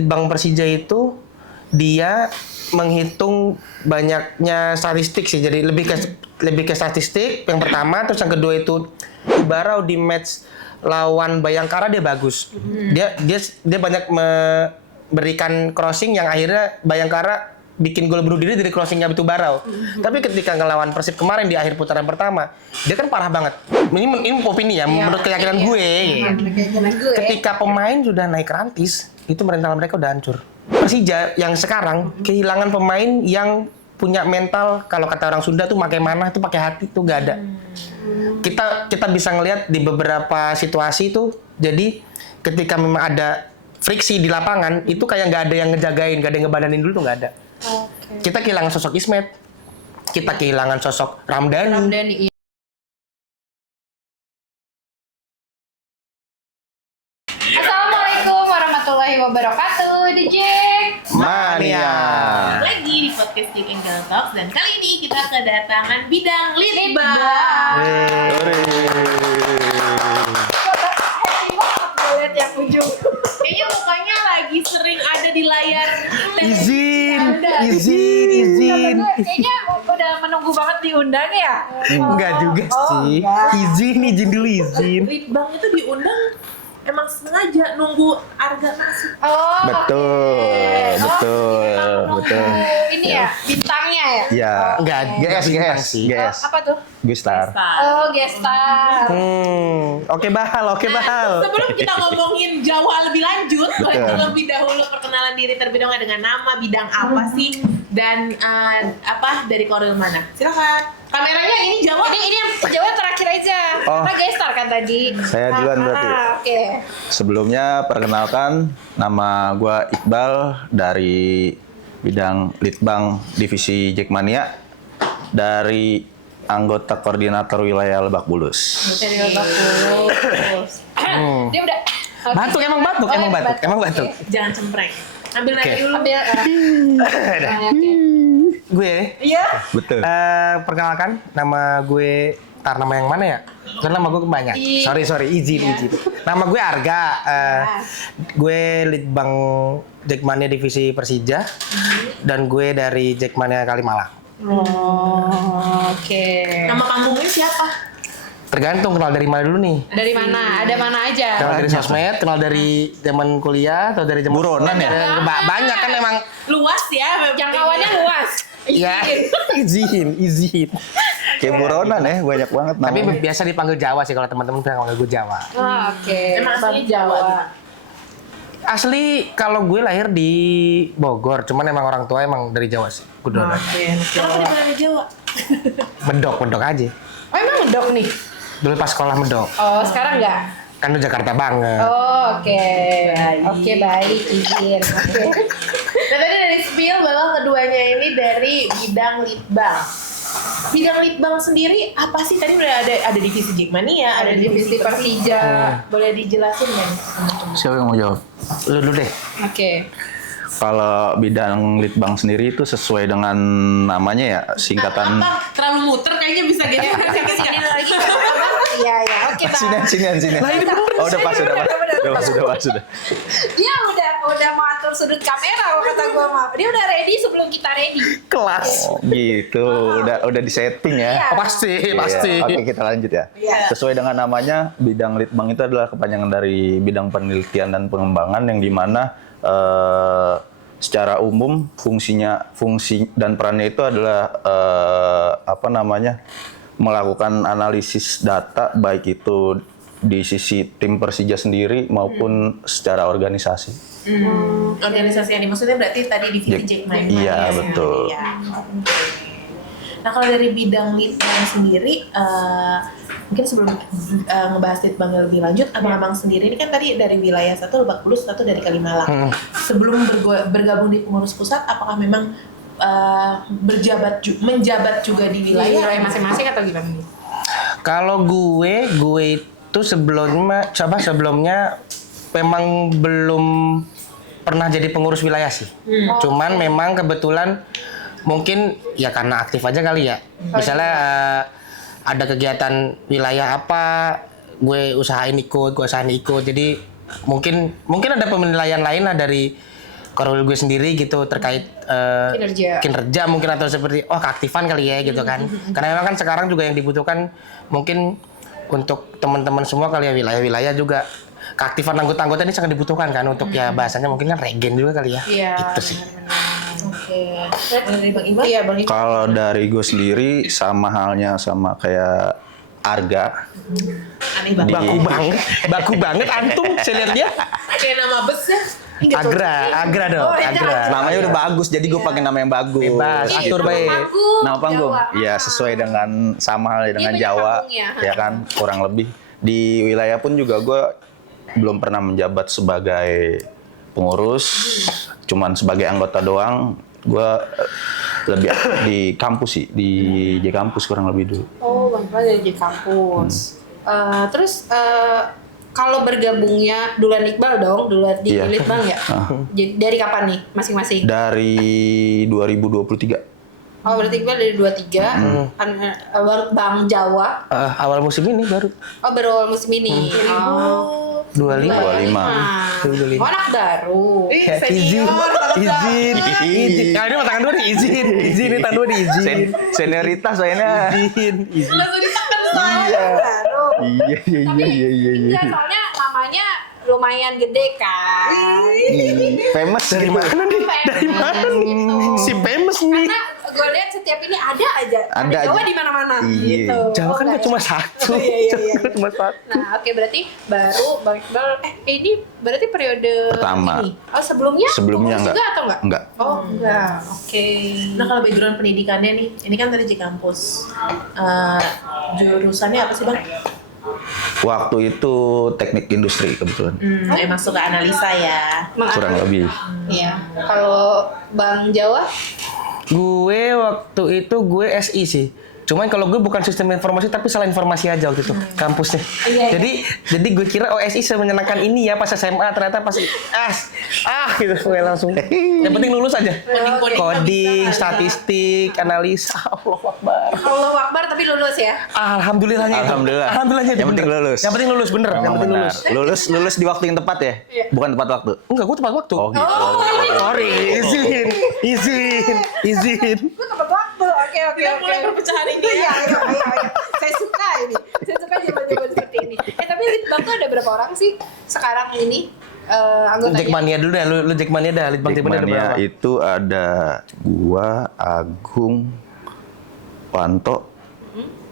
Bank Persija itu dia menghitung banyaknya statistik sih. Jadi lebih ke statistik yang pertama, terus yang kedua itu Barau di match lawan Bayangkara dia bagus. Dia banyak memberikan crossing yang akhirnya Bayangkara bikin gol bunuh diri dari crossingnya itu Barau. Tapi ketika ngelawan Persib kemarin di akhir putaran pertama, dia kan parah banget. Ini opini ya, menurut keyakinan gue. Ketika pemain sudah naik rantis, itu mental mereka udah hancur. Persija yang sekarang kehilangan pemain yang punya mental, kalau kata orang Sunda tuh pakai mana tuh pakai hati tuh gak ada. Kita bisa ngelihat di beberapa situasi tuh, jadi ketika memang ada friksi di lapangan itu kayak nggak ada yang ngejagain, nggak ada yang ngebadanin dulu tuh nggak ada. Kita kehilangan sosok Ismet, kita kehilangan sosok Ramdhani. Assalamualaikum warahmatullahi wabarakatuh, DJ Mania. Lagi di podcast Jack and Girl Talks, dan kali ini kita kedatangan bidang Litbang. Happy banget lihat yang ujung. Kayaknya mukanya lagi sering ada di layar Izin. Kayaknya udah menunggu banget diundang ya. Enggak juga sih. Izin dulu izin. Litbang itu diundang emang sengaja nunggu Arga masuk. Oh, Betul. Ini ya bintangnya ya. Ya. Enggak GS. Apa tuh? Gustar. Oh, gestar. Oke bahal. Sebelum kita ngomongin Jawa lebih lanjut, Betul. terlebih dahulu perkenalan diri terlebih dahulu dengan nama, bidang apa sih, dan apa dari koril mana? Silakan. Kameranya ini Jawa. Ini yang Jawa terakhir aja. Oh. Karena gestar kan tadi. Saya duluan berarti. Oke. Sebelumnya perkenalkan, nama gua Iqbal dari bidang Litbang Divisi Jackmania dari anggota koordinator wilayah Lebak Bulus. Dari Lebak Bulus. Dia udah Batuk, emang batuk. Jangan cempreng. Ambil Oke. nasi dulu. Ambil. Gue Iya. Betul. perkenalkan, nama gue nama yang mana ya? Karena nama gue banyak. Sorry, izin. Nama gue Arga. Gue Litbang Jackmania Divisi Persija dan gue dari Jackmania Kalimalang. Oke. Nama kampungnya siapa? Tergantung kenal dari mana dulu nih. Dari mana? Ada mana aja? Kenal dari sosmed, kenal dari zaman kuliah atau dari zaman Buronan ya? Banyak kan emang. Luas ya. Jangkauannya luas. Iya. izin. Kayak buronan ya, banyak banget Tapi namanya. biasa dipanggil Jawa sih kalau teman-teman panggil gue Jawa. Oke. Emang aslinya Jawa. Asli kalau gue lahir di Bogor, cuman emang orang tua emang dari Jawa sih. Gue duluan. Kenapa di mana Jawa? Medok aja. Oh, emang medok nih? Dulu pas sekolah medok. Oh, sekarang enggak? Kan lu Jakarta banget. Oh, oke. Oke, baik, izin. Oke. Nah, tadi dari spill bahwa keduanya ini dari bidang Litbang. Bidang Litbang sendiri apa sih? Tadi udah ada divisi Jackmania, Ada divisi Persija. Boleh dijelasin nggak? Siapa yang mau jawab? Lu dulu deh. Oke. Kalau bidang Litbang sendiri itu sesuai dengan namanya ya, singkatan. Apa? Terlalu muter kayaknya bisa gitu. Sini lagi. Iya. Oke, Bang. Sini. Oh, udah pas. Dia udah mau atur sudut kamera kata gua mah. Dia udah ready sebelum kita ready. Kelas. Oh, gitu. Udah disetting ya. Iya. Oh, pasti. Iya. Oke, kita lanjut ya. Iya. Sesuai dengan namanya, bidang Litbang itu adalah kepanjangan dari bidang penelitian dan pengembangan yang dimana secara umum fungsi dan perannya itu adalah melakukan analisis data baik itu di sisi tim Persija sendiri maupun secara organisasi. Organisasi yang dimaksudnya berarti tadi divisi Jackmania. Iya, ya? betul. Iya. Nah, kalau dari bidang Litbang sendiri, mungkin sebelum ngebahas Litbang lebih lanjut, abang-abang sendiri ini kan tadi dari wilayah satu Lebak Bulus, satu dari Kalimalang. Sebelum bergabung di pengurus pusat, apakah memang menjabat juga di wilayah masing-masing atau gimana nih? Kalau gue itu sebelumnya memang belum pernah jadi pengurus wilayah sih. Cuman memang kebetulan mungkin ya karena aktif aja kali ya. Misalnya ada kegiatan wilayah apa, gue usahain ikut. Jadi mungkin ada penilaian lain lah dari kalau gue sendiri gitu terkait kinerja mungkin atau seperti keaktifan kali ya gitu kan. Karena memang kan sekarang juga yang dibutuhkan mungkin untuk teman-teman semua kali ya wilayah-wilayah juga keaktifan anggota-anggota ini sangat dibutuhkan kan untuk ya bahasanya mungkin kan regen juga kali ya. Iya. Gitu sih. Oke. Dari Bang Iwan? Iya, Bang Iwan. Kalau dari gue sendiri sama halnya sama kayak Arga. Aneh banget. Baku banget antum saya lihat dia. Kayak nama bus ya. Agra dong, Agra. Namanya udah bagus, jadi gue pakai nama yang bagus. Bebas, atur baik. Nama panggung, ya sesuai dengan sama halnya dengan banyak Jawa, panggungnya. ya kan kurang lebih. Di wilayah pun juga gue belum pernah menjabat sebagai pengurus, cuman sebagai anggota doang. Gue lebih aktif di kampus sih, di J Kampus kurang lebih dulu. Oh, Bang Iwan dari J Kampus. Terus kalau bergabungnya Duluan Iqbal dong, duluan di Iya. Litbang ya? Jadi dari kapan nih masing-masing? Dari 2023. Oh, berarti Iqbal dari 23. Bang Jawa. Awal musim ini baru Oh, baru awal musim ini. Oh. 25. 25. Oh, anak baru. Izin. Nah, ini tangan dua nih izin nih tangan dua nih izin. Senioritas soalnya. Izin. Langsung ditekan Iya. Baru. Iya. Enggak, soalnya namanya lumayan gede kan. Famous Dari mana nih? Dari mana nih? Si famous nih. Karena gue lihat setiap ini ada aja. Ada Jawa aja. di mana-mana. Iya. Gitu. Jawa kan enggak gak cuma satu. Iya. Jawa kan cuma satu. Nah, oke, berarti baru Bang Iqbal ini berarti periode Pertama. ini. Oh, sebelumnya? Sebelumnya pengurus enggak. juga atau enggak? Enggak. Oh, enggak. Oke. Nah kalau background pendidikannya nih, ini kan tadi J Kampus. Jurusannya apa sih Bang? Waktu itu teknik industri kebetulan. Masuk ke analisa ya. Kurang lebih. Iya. Kalau Bang Jawa? Gue waktu itu gue SI sih. Cuman kalau gue bukan sistem informasi tapi salah informasi aja waktu itu kampusnya. Iya. Jadi gue kira SI semenyenangkan ini ya pas SMA ternyata pas gitu gue langsung. Yang penting lulus aja. Coding, statistik, analisa. Allahu Akbar. Allahu Akbar tapi lulus ya? Alhamdulillahnya. Alhamdulillah. Alhamdulillahnya. Yang penting bener. lulus. Yang penting lulus bener. Yang Memang penting benar. lulus. Lulus di waktu yang tepat ya? Iya. Bukan tepat waktu. Enggak, gue tepat waktu. Oh gitu. Sorry, izin. Gue tepat waktu. Oke. Mulai perpecahan ini ya. Iya. Saya suka ini. Saya suka jaman-jaman seperti ini. Tapi Litbang tuh ada berapa orang sih sekarang ini anggotanya? Jackmania dulu deh, lu Jackmania dah, Litbang Jackmania ada berapa? Jackmania itu ada gua, Agung, Wanto,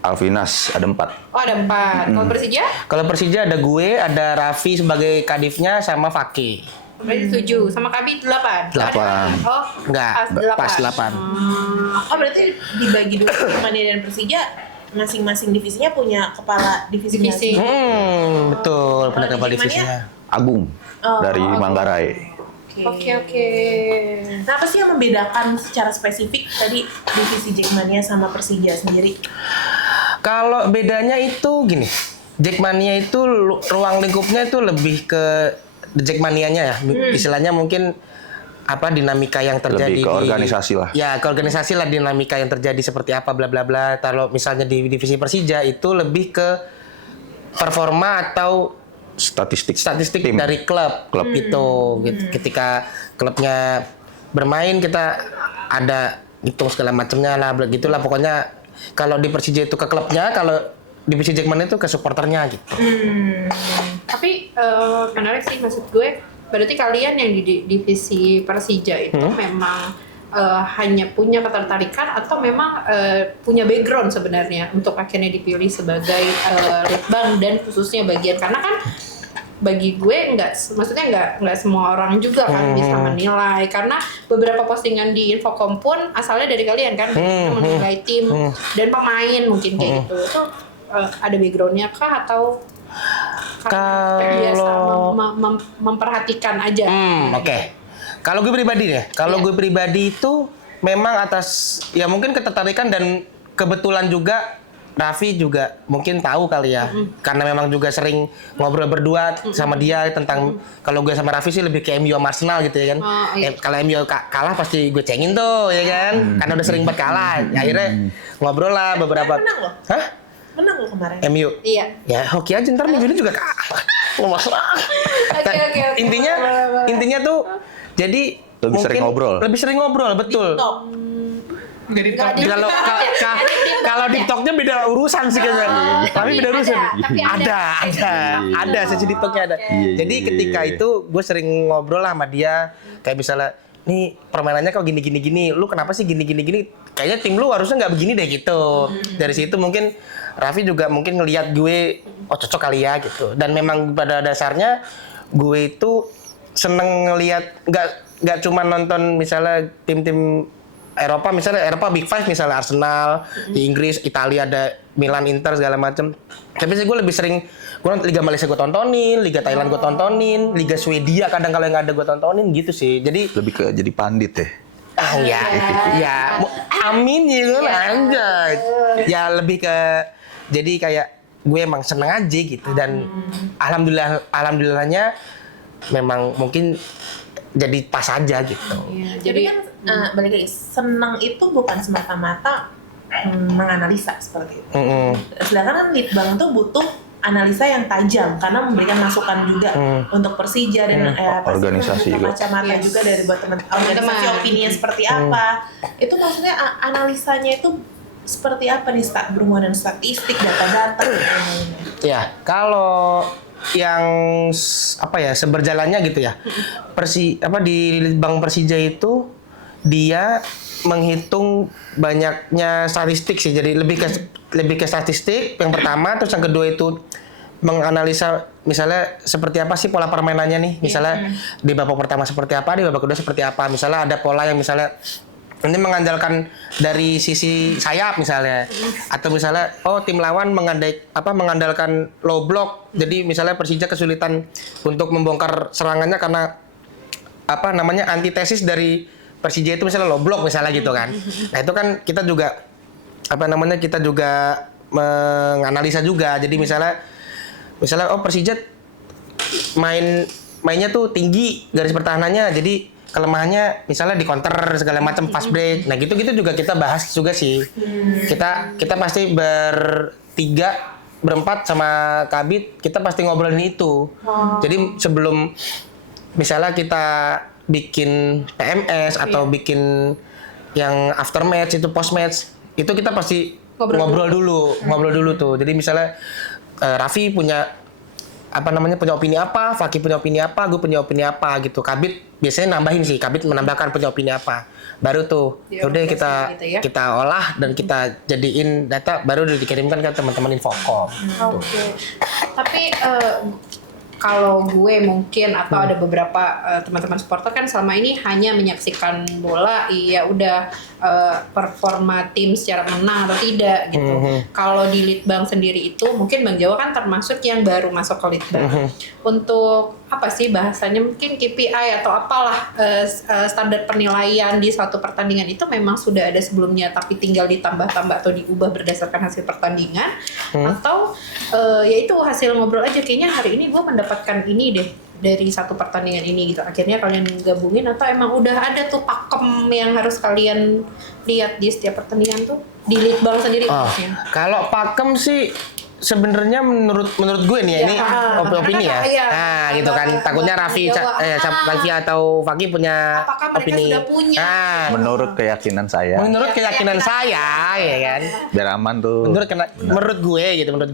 Alvinas, ada 4. Oh, ada 4. Kalau Persija? Kalau Persija ada gue, ada Raffi sebagai kadifnya sama Fakih. Berarti 7. Sama Kabi 8. 8. Oh, Enggak, pas 8. Oh berarti dibagi dua Jackmania dan Persija, masing-masing divisinya punya kepala divisi. Divisi. Betul, Kalau benar kepala di Jackmania? divisinya. Agung dari Manggarai. Oke. Nah apa sih yang membedakan secara spesifik tadi divisi Jackmania sama Persija sendiri? Kalau bedanya itu gini, Jackmania itu ruang lingkupnya itu lebih ke Jackmanianya ya, istilahnya mungkin apa dinamika yang terjadi Lebih ke organisasi lah. Ya, ke organisasi lah dinamika yang terjadi seperti apa bla bla bla. Kalau misalnya di divisi Persija itu lebih ke performa atau Statistik statistik tim. dari klub itu. Ketika klubnya bermain kita ada hitung segala macamnya lah begitulah pokoknya. Kalau di Persija itu ke klubnya, kalau divisi Jackmania itu ke supporternya gitu. Tapi menarik sih maksud gue. Berarti kalian yang di divisi Persija itu memang hanya punya ketertarikan atau memang punya background sebenarnya untuk akhirnya dipilih sebagai Litbang dan khususnya bagian karena kan bagi gue maksudnya nggak semua orang juga kan bisa menilai karena beberapa postingan di Infocom pun asalnya dari kalian kan menilai tim dan pemain mungkin kayak gitu itu ada backgroundnya kah atau biasa memperhatikan aja? Oke. Kalau gue pribadi deh, gue pribadi itu memang atas ya mungkin ketertarikan dan kebetulan juga Raffi juga mungkin tahu kali ya, karena memang juga sering ngobrol berdua sama dia tentang kalau gue sama Raffi sih lebih ke MU sama Arsenal gitu ya kan. Kalau MU kalah pasti gue cengin tuh ya kan, karena udah sering banget kalah. Ya, akhirnya ngobrol lah beberapa. Menang loh. Hah? Menang loh kemarin. MU. Iya. Ya hoki aja ntar minggu ini juga kalah. Nggak masalah. Oke. Intinya tuh jadi Lebih sering ngobrol. Lebih sering ngobrol, betul. TikTok. Nggak di Nggak TikTok. di- Kalau kalau TikToknya beda urusan sih kayaknya. Tapi beda urusan. tapi Ada sesi TikToknya ada. Iya, Jadi iya, ketika iya. itu gue sering ngobrol lah sama dia, kayak misalnya, nih permainannya kok gini, lu kenapa sih gini. Kayaknya tim lu harusnya nggak begini deh gitu. Dari situ mungkin Raffi juga mungkin ngelihat gue, oh cocok kali ya gitu. Dan memang pada dasarnya gue itu seneng ngelihat nggak cuma nonton misalnya tim-tim Eropa, misalnya Eropa Big Five, misalnya Arsenal, di Inggris, Italia ada Milan, Inter segala macem. Tapi sih gue lebih sering, gue nonton Liga Malaysia gue tontonin, Liga Thailand gue tontonin, Liga Swedia kadang kalau yang ada gue tontonin gitu sih. Jadi Lebih ke jadi pandit ya. ya, amin gitu anjay. Ya lebih ke, jadi kayak gue emang seneng aja gitu dan alhamdulillahnya memang mungkin jadi pas aja gitu. Iya, Jadi kan balik lagi, senang itu bukan semata-mata menganalisa seperti itu. Sedangkan kan Litbang tuh butuh analisa yang tajam karena memberikan masukan juga untuk Persija dan pasti Organisasi membuka juga. kacamata Yes. juga dari buat organisasi Teman-teman. opini seperti apa. Itu maksudnya analisanya itu seperti apa nih, berhubungan dengan statistik, data-data dan lain-lainnya. Ya, kalau yang seberjalannya gitu ya. Di Bank Persija itu dia menghitung banyaknya statistik sih. Jadi lebih ke statistik yang pertama, terus yang kedua itu menganalisa misalnya seperti apa sih pola permainannya nih. Misalnya di babak pertama seperti apa, di babak kedua seperti apa. Misalnya ada pola yang misalnya ini mengandalkan dari sisi sayap misalnya, atau misalnya tim lawan mengandalkan low block, jadi misalnya Persija kesulitan untuk membongkar serangannya karena antitesis dari Persija itu misalnya low block misalnya gitu kan. Nah itu kan kita juga menganalisa juga, jadi misalnya Persija mainnya tuh tinggi garis pertahanannya, jadi kelemahannya misalnya di counter segala macam fast break. Nah, gitu-gitu juga kita bahas juga sih. Kita pasti berempat sama Kabit, kita pasti ngobrolin itu. Jadi sebelum misalnya kita bikin PMS atau bikin yang after match itu post match, itu kita pasti ngobrol dulu tuh. Jadi misalnya Raffi punya punya opini apa, Fakih punya opini apa, gue punya opini apa gitu. Kabit biasanya nambahin sih, Kabit menambahkan punya opini apa. Baru tuh, udah kita gitu ya. kita olah dan kita jadiin data, baru udah dikirimkan ke teman-teman Infocom. Oke. Tapi kalau gue mungkin atau ada beberapa teman-teman supporter kan selama ini hanya menyaksikan bola, ya udah performa tim secara menang atau tidak gitu. Kalau di Litbang sendiri itu mungkin Bang Jawa kan termasuk yang baru masuk ke Litbang. Untuk apa sih bahasanya, mungkin KPI atau apalah standar penilaian di suatu pertandingan itu memang sudah ada sebelumnya tapi tinggal ditambah-tambah atau diubah berdasarkan hasil pertandingan, atau ya itu hasil ngobrol aja, kayaknya hari ini gue mendapatkan ini deh dari satu pertandingan ini gitu, akhirnya kalian gabungin, atau emang udah ada tuh pakem yang harus kalian lihat di setiap pertandingan tuh di Litbang sendiri maksudnya? Kalau pakem sih sebenarnya menurut gue nih ya, ini opini ya. Iya. Nah, gitu kan. Takutnya Raffi atau Fakih punya Apakah mereka opini. sudah punya? Nah, Menurut keyakinan saya, menurut keyakinan saya ya kan. biar aman tuh. Menurut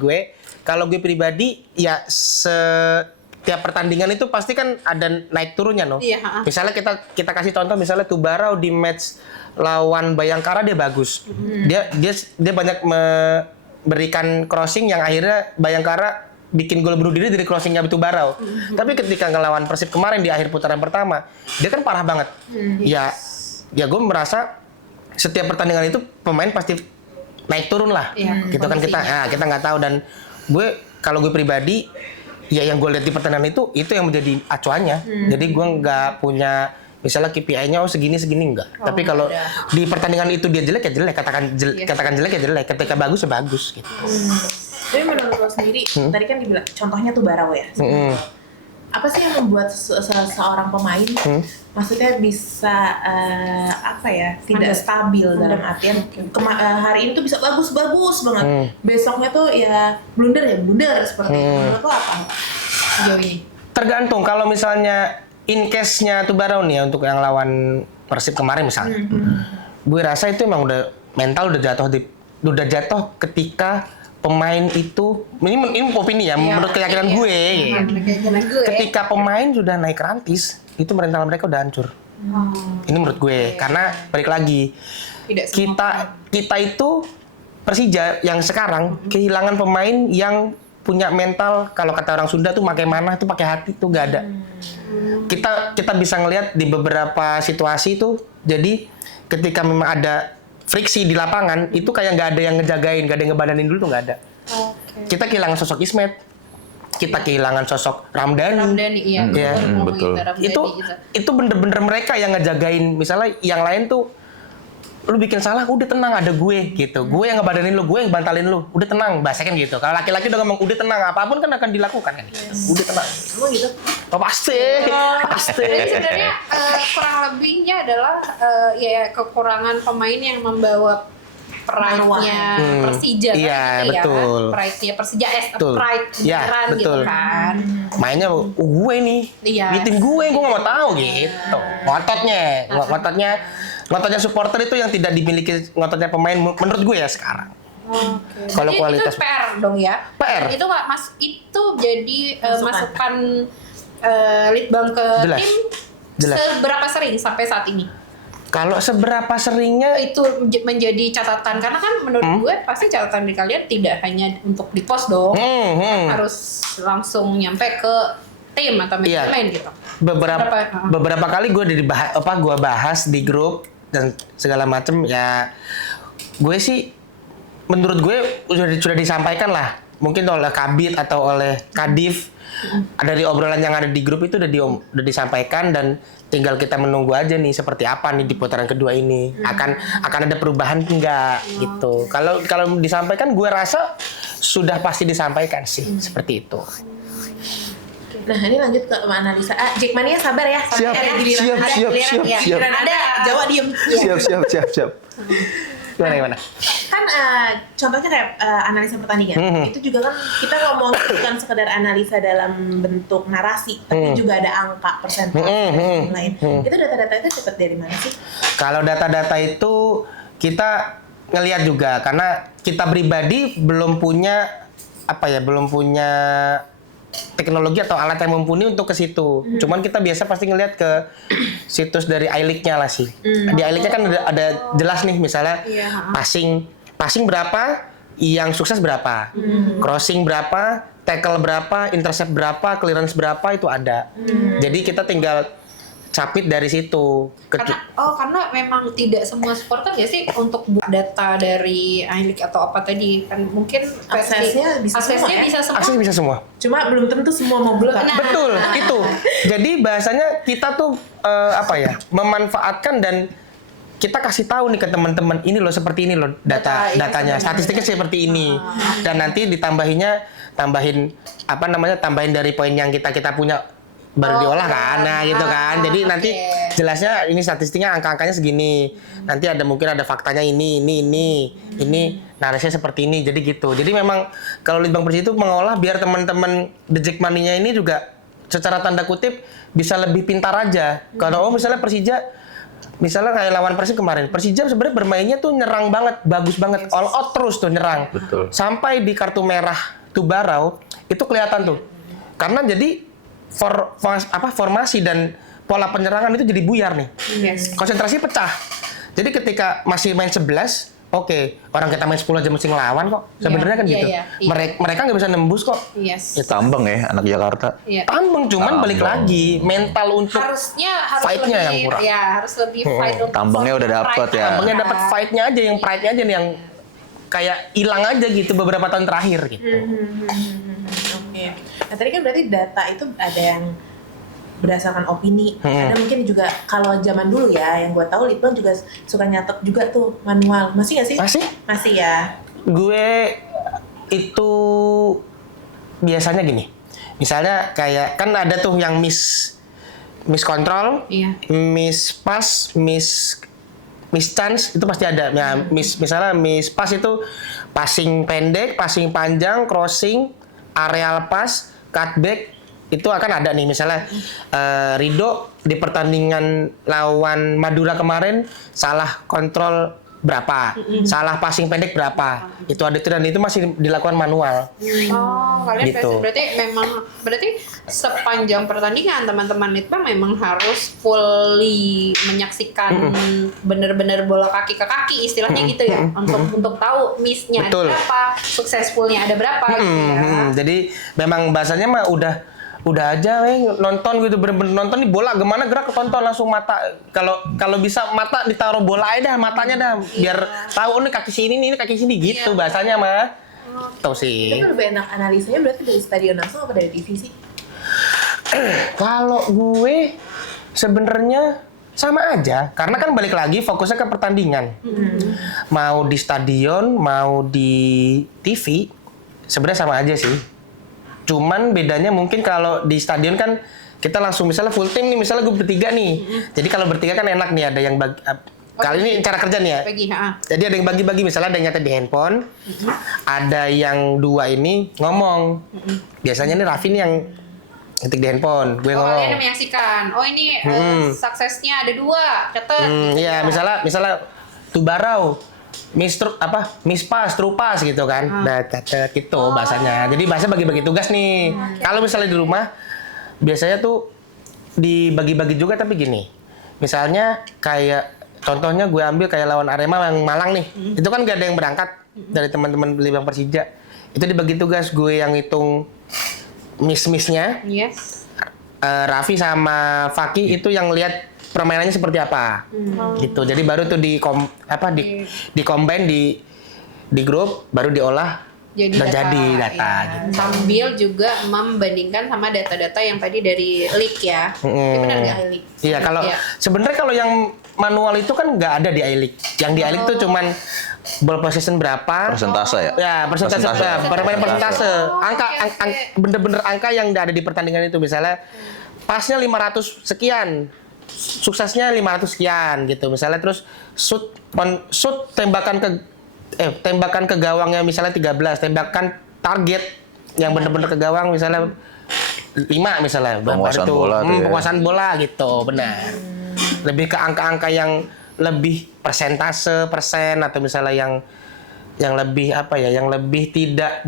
gue kalau gue pribadi ya setiap pertandingan itu pasti kan ada naik turunnya no. Iya. Misalnya kita kasih contoh, misalnya Tubarau di match lawan Bayangkara dia bagus. Dia banyak memberikan crossing yang akhirnya Bayangkara bikin gol bunuh diri dari crossingnya Tubarau. Tapi ketika ngelawan Persib kemarin di akhir putaran pertama, dia kan parah banget. Ya gue merasa setiap pertandingan itu pemain pasti naik turun lah. Gitu kan kita nggak tahu, dan kalau gue pribadi ya yang gue lihat di pertandingan itu yang menjadi acuannya. Jadi gue nggak punya misalnya KPI-nya segini enggak. Tapi kalau di pertandingan itu dia jelek ya jelek, katakan jelek ya jelek, ketika bagus ya bagus gitu. Tapi menurut lo sendiri, tadi kan dibilang contohnya tuh Barao ya. Apa sih yang membuat seorang pemain maksudnya bisa tidak stabil dalam artian hari ini tuh bisa bagus banget, besoknya tuh ya blunder seperti itu. Menurut lo apa sejauh ini? Tergantung, kalau misalnya in case-nya Tubarau nih ya, untuk yang lawan Persib kemarin misalnya. Gue rasa itu emang udah mental udah jatuh ketika pemain itu ini opini ya, menurut keyakinan gue. Keyakinan gue. Ketika pemain sudah naik rantis, itu mental mereka udah hancur. Ini menurut gue, karena balik lagi Tidak semua kita itu Persija yang sekarang kehilangan pemain yang punya mental, kalau kata orang Sunda tuh pakai mana tuh pakai hati tuh nggak ada. Kita bisa ngelihat di beberapa situasi tuh, jadi ketika memang ada friksi di lapangan itu kayak nggak ada yang ngejagain, nggak ada yang ngebadanin dulu tuh nggak ada. Kita kehilangan sosok Ismet, kita kehilangan sosok Ramdhani. iya. Iya. Betul. Itu bener-bener mereka yang ngejagain. Misalnya yang lain tuh lu bikin salah, udah tenang ada gue gitu. Gue yang ngebadanin lu, gue yang bantalin lu. Udah tenang, bahasanya kan gitu. Kalau laki-laki udah ngomong udah tenang, apapun kan akan dilakukan kan. Udah tenang. Emang gitu? Oh, pasti. Jadi sebenarnya kurang lebihnya adalah ya kekurangan pemain yang membawa pride-nya Persija kan Iya, gitu betul. ya kan? Pride-nya Persija Betul. pride Iya, beneran gitu betul. kan. Mainnya gue nih. Iya. Di tim gue nggak mau tahu gitu. Ngototnya supporter itu yang tidak dimiliki ngototnya pemain menurut gue ya sekarang. Kalau Jadi kualitas itu PR dong ya. PR. Itu nggak itu jadi masukan Litbang ke Jelas. tim Jelas. seberapa sering sampai saat ini? Kalau seberapa seringnya Itu menjadi catatan karena kan menurut gue pasti catatan di kalian tidak hanya untuk di post dong, harus langsung nyampe ke tim atau Iya. manajemen gitu. beberapa kali gue gue bahas di grup dan segala macem ya. Gue sih menurut gue sudah disampaikan lah, mungkin oleh Kabit atau oleh Kadif. Dari obrolan yang ada di grup itu udah disampaikan, dan tinggal kita menunggu aja nih seperti apa nih di putaran kedua ini. Akan ada perubahan enggak gitu. Kalau disampaikan, gue rasa sudah pasti disampaikan sih seperti itu. Nah, ini lanjut ke analisa. Jackmania sabar ya. Siap, Ada giliran siap, ada, siap, giliran siap, ya. siap. Giliran ada, Jawa diem. Siap. Gimana? Kan contohnya kayak analisa pertandingan. Itu juga kan kita ngomong bukan sekedar analisa dalam bentuk narasi, tapi juga ada angka, persentase dan lain. Itu data-data itu dapat dari mana sih? Kalau data-data itu kita ngelihat juga, karena kita pribadi belum punya teknologi atau alat yang mumpuni untuk ke situ. Cuman kita biasa pasti ngelihat ke situs dari iLeague-nya lah sih. Di iLeague-nya kan ada jelas nih, misalnya passing berapa, yang sukses berapa, crossing berapa, tackle berapa, intercept berapa, clearance berapa, itu ada. Jadi kita tinggal capit dari situ. Karena memang tidak semua supporter ya sih untuk data dari iLeague atau apa tadi kan mungkin Aksesnya bisa semua ya? Akses bisa semua. Cuma belum tentu semua mau buka. Betul, itu. Jadi bahasanya kita tuh memanfaatkan dan kita kasih tahu nih ke teman-teman, ini loh seperti ini loh datanya, statistiknya seperti ini. Dan nanti tambahin dari poin yang kita punya baru diolah kan, nah gitu kan. Jadi nanti jelasnya ini statistiknya angka-angkanya segini. Nanti mungkin ada faktanya ini narasinya seperti ini. Jadi gitu. Jadi memang kalau Litbang Persija itu mengolah biar teman-teman The Jackmania ini juga secara tanda kutip bisa lebih pintar aja. Kalau misalnya Persija, misalnya kayak lawan Persib kemarin, Persija sebenarnya bermainnya tuh nyerang banget, bagus banget, all out terus tuh nyerang. Betul. Sampai di kartu merah Tubarau itu kelihatan tuh. Karena jadi formasi dan pola penyerangan itu jadi buyar nih. Konsentrasi pecah. Jadi ketika masih main 11, oke, orang kita main 10 aja mesti ngelawan kok. Sebenarnya kan gitu. Mereka nggak bisa nembus kok. Tambeng ya anak Jakarta. Tambeng, cuman balik lagi mental untuk harus fight-nya lebih, yang kurang. Ya, harus lebih fight untuk Tambengnya udah dapet ya. Tambengnya dapat fight-nya aja, yang pride-nya aja nih yang kayak hilang aja gitu beberapa tahun terakhir gitu. Oke. Nah, tadi kan berarti data itu ada yang berdasarkan opini, ada mungkin juga kalau zaman dulu ya, yang gue tahu Litbang juga suka nyatet juga tuh manual, masih nggak sih? Masih ya. Gue itu biasanya gini, misalnya kayak kan ada tuh yang miss control, miss pass, miss chance, itu pasti ada. Ya, misalnya miss pass itu passing pendek, passing panjang, crossing, aerial pass, cutback, itu akan ada nih misalnya Rido di pertandingan lawan Madura kemarin salah kontrol berapa, salah passing pendek berapa, itu ada itu dan itu masih dilakukan manual. Oh, kalian Gitu. berarti sepanjang pertandingan teman-teman Litbang memang harus fully menyaksikan bener-bener bola kaki ke kaki istilahnya gitu ya untuk tahu miss-nya ada Betul. berapa, successful-nya ada berapa gitu ya. Jadi memang bahasanya mah udah aja nonton gitu bener-bener nonton nih bola gimana gerak tonton langsung mata kalau bisa mata ditaruh bola aja dah matanya dah biar tahu nih kaki sini nih ini kaki sini gitu bahasanya mah tahu sih. Tapi lebih enak analisanya berarti dari stadion langsung apa dari TV sih? Kalau gue sebenarnya sama aja karena kan balik lagi fokusnya ke pertandingan mau di stadion mau di TV sebenarnya sama aja sih. Cuman bedanya mungkin kalau di stadion kan kita langsung misalnya full tim nih, misalnya gue bertiga nih. Jadi kalau bertiga kan enak nih ada yang bagi kali ini cara kerja nih ya. Jadi ada yang bagi-bagi misalnya ada yang nyatet di handphone. Ada yang dua ini ngomong. Biasanya nih Raffi nih yang ngetik di handphone, gue ngomong. Kalian yang menyaksikan. Oh ini suksesnya ada 2, catet. Iya, misalnya Tubarau Miss pas, true pas gitu kan. Catet gitu bahasanya. Jadi bahasa bagi-bagi tugas nih. Kalau misalnya di rumah biasanya tuh dibagi-bagi juga tapi gini. Misalnya kayak contohnya gue ambil kayak lawan Arema yang Malang nih. Itu kan gak ada yang berangkat dari teman-teman Litbang Persija. Itu dibagi tugas gue yang hitung miss-missnya. Yes. Raffi sama Faki itu yang lihat permainannya seperti apa, gitu. Jadi baru tuh di combine di grup, baru diolah dan jadi data. Ya. Gitu. Sambil juga membandingkan sama data-data yang tadi dari league ya. Ini benar nggak league? Iya, kalau sebenarnya kalau yang manual itu kan nggak ada di iLeague. Yang di iLeague tuh cuman ball possession berapa? Persentase ya? Ya, persentase. Bener-bener angka yang ada di pertandingan itu misalnya pasnya 500 sekian. Suksesnya 500 sekian gitu misalnya terus shoot tembakan ke gawangnya misalnya 13 tembakan target yang bener-bener ke gawang misalnya 5 misalnya penguasaan bola penguasaan bola gitu benar lebih ke angka-angka yang lebih persentase persen atau misalnya yang lebih yang lebih tidak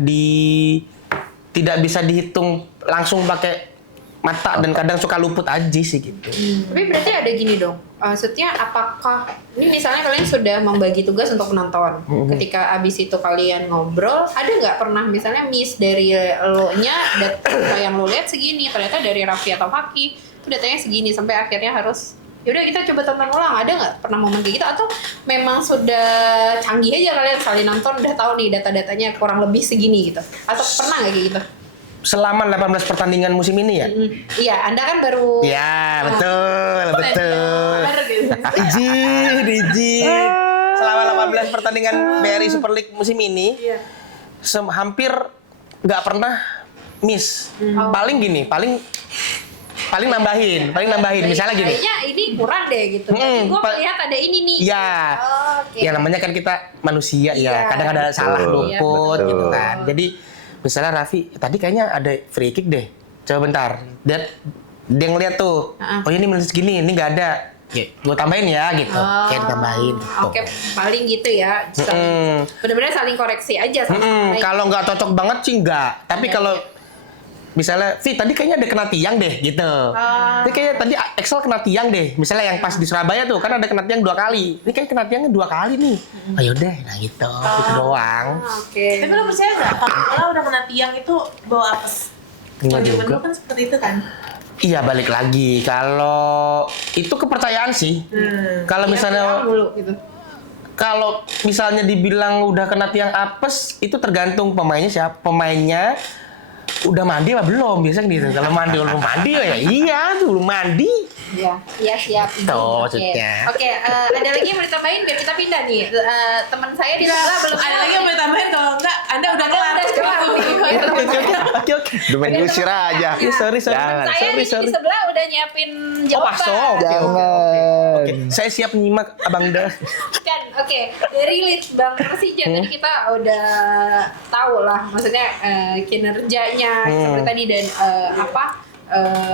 bisa dihitung langsung pakai mata dan kadang suka luput aja sih gitu. Tapi berarti ada gini dong. Maksudnya apakah ini misalnya kalian sudah membagi tugas untuk penonton. Ketika abis itu kalian ngobrol, ada nggak pernah misalnya miss dari lo-nya data yang lo lihat segini, ternyata dari Raffi atau Faki itu datanya segini sampai akhirnya harus yaudah kita coba tonton ulang. Ada nggak pernah momen kayak gitu atau memang sudah canggih aja kalian sekali nonton udah tahu nih data-datanya kurang lebih segini gitu? Atau pernah nggak kayak gitu? Selama 18 pertandingan musim ini ya? Iya, Anda kan baru... Iya, betul. Izin. Selama 18 pertandingan BRI Super League musim ini, hampir nggak pernah miss. Paling nambahin. Misalnya gini. Kayaknya ini kurang deh gitu. Gue melihat ada ini nih. Iya. Ya namanya kan kita manusia ya. Kadang ada salah luput gitu kan. Jadi misalnya Raffi, tadi kayaknya ada free kick deh. Coba bentar. Dia ngeliat tuh. Oh ini menit segini, ini nggak ada. Gue tambahin ya gitu. Kayak ditambahin. Oke, paling gitu ya. Benar-benar saling koreksi aja sama kalau nggak cocok banget sih nggak. Tapi kalau misalnya, Vi tadi kayaknya ada kena tiang deh gitu. Ini kayaknya tadi Excel kena tiang deh. Misalnya yang pas di Surabaya tuh kan ada kena tiang 2 kali. Ini kayak kena tiangnya 2 kali nih. Ayo deh, nah gitu. Gitu doang. Oke. Tapi lo percaya nggak kalau bola udah kena tiang itu bawa apes? Enggak Kalau juga. zaman dulu kan seperti itu kan? Iya balik lagi. Kalau itu kepercayaan sih. Kalau misalnya dulu gitu. kalau misalnya dibilang udah kena tiang apes, itu tergantung pemainnya siapa. Pemainnya udah mandi apa belum biasanya gitu. Kalau mandi belum mandi ya iya tuh belum mandi. Iya siap. Tuh maksudnya. Oke, ada lagi yang mau ditambahin biar kita pindah nih. Teman saya di sebelah belum Ada lagi yang mau ditambahin kalau enggak Anda udah kelar. Oke. Udah main diusir aja. Sorry. Jangan. Saya di sebelah udah nyiapin jawaban. Masuk. Oke. Saya siap nyimak Abang Da. Kan, oke. Dari Litbang Persija tadi kita udah tahu lah, maksudnya kinerjanya seperti tadi dan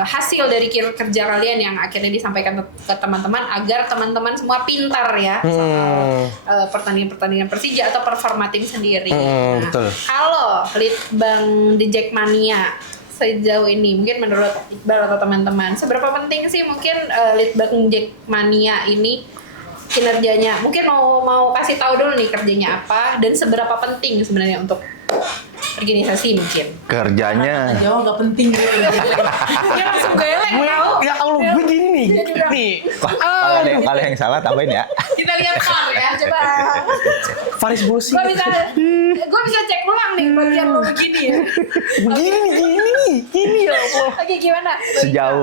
hasil dari kerja kalian yang akhirnya disampaikan ke teman-teman agar teman-teman semua pintar ya soal pertandingan-pertandingan Persija atau performa tim sendiri. Betul. Kalau Litbang The Jackmania sejauh ini mungkin menurut Iqbal atau teman-teman seberapa penting sih mungkin Litbang Jackmania ini kinerjanya? Mungkin mau kasih tahu dulu nih kerjanya apa dan seberapa penting sebenarnya untuk organisasi mungkin. Kerjanya Jawa nggak penting gitu. Dia langsung gelek tahu. Ya Allah, gue gini nih. Dia juga. Nih. kalau yang salah tambahin ya. Kita lihat VAR ya, coba. Faris Bosi. Gue bisa cek ulang nih bagian lo begini ya. Gini ya Allah. Oke, gimana?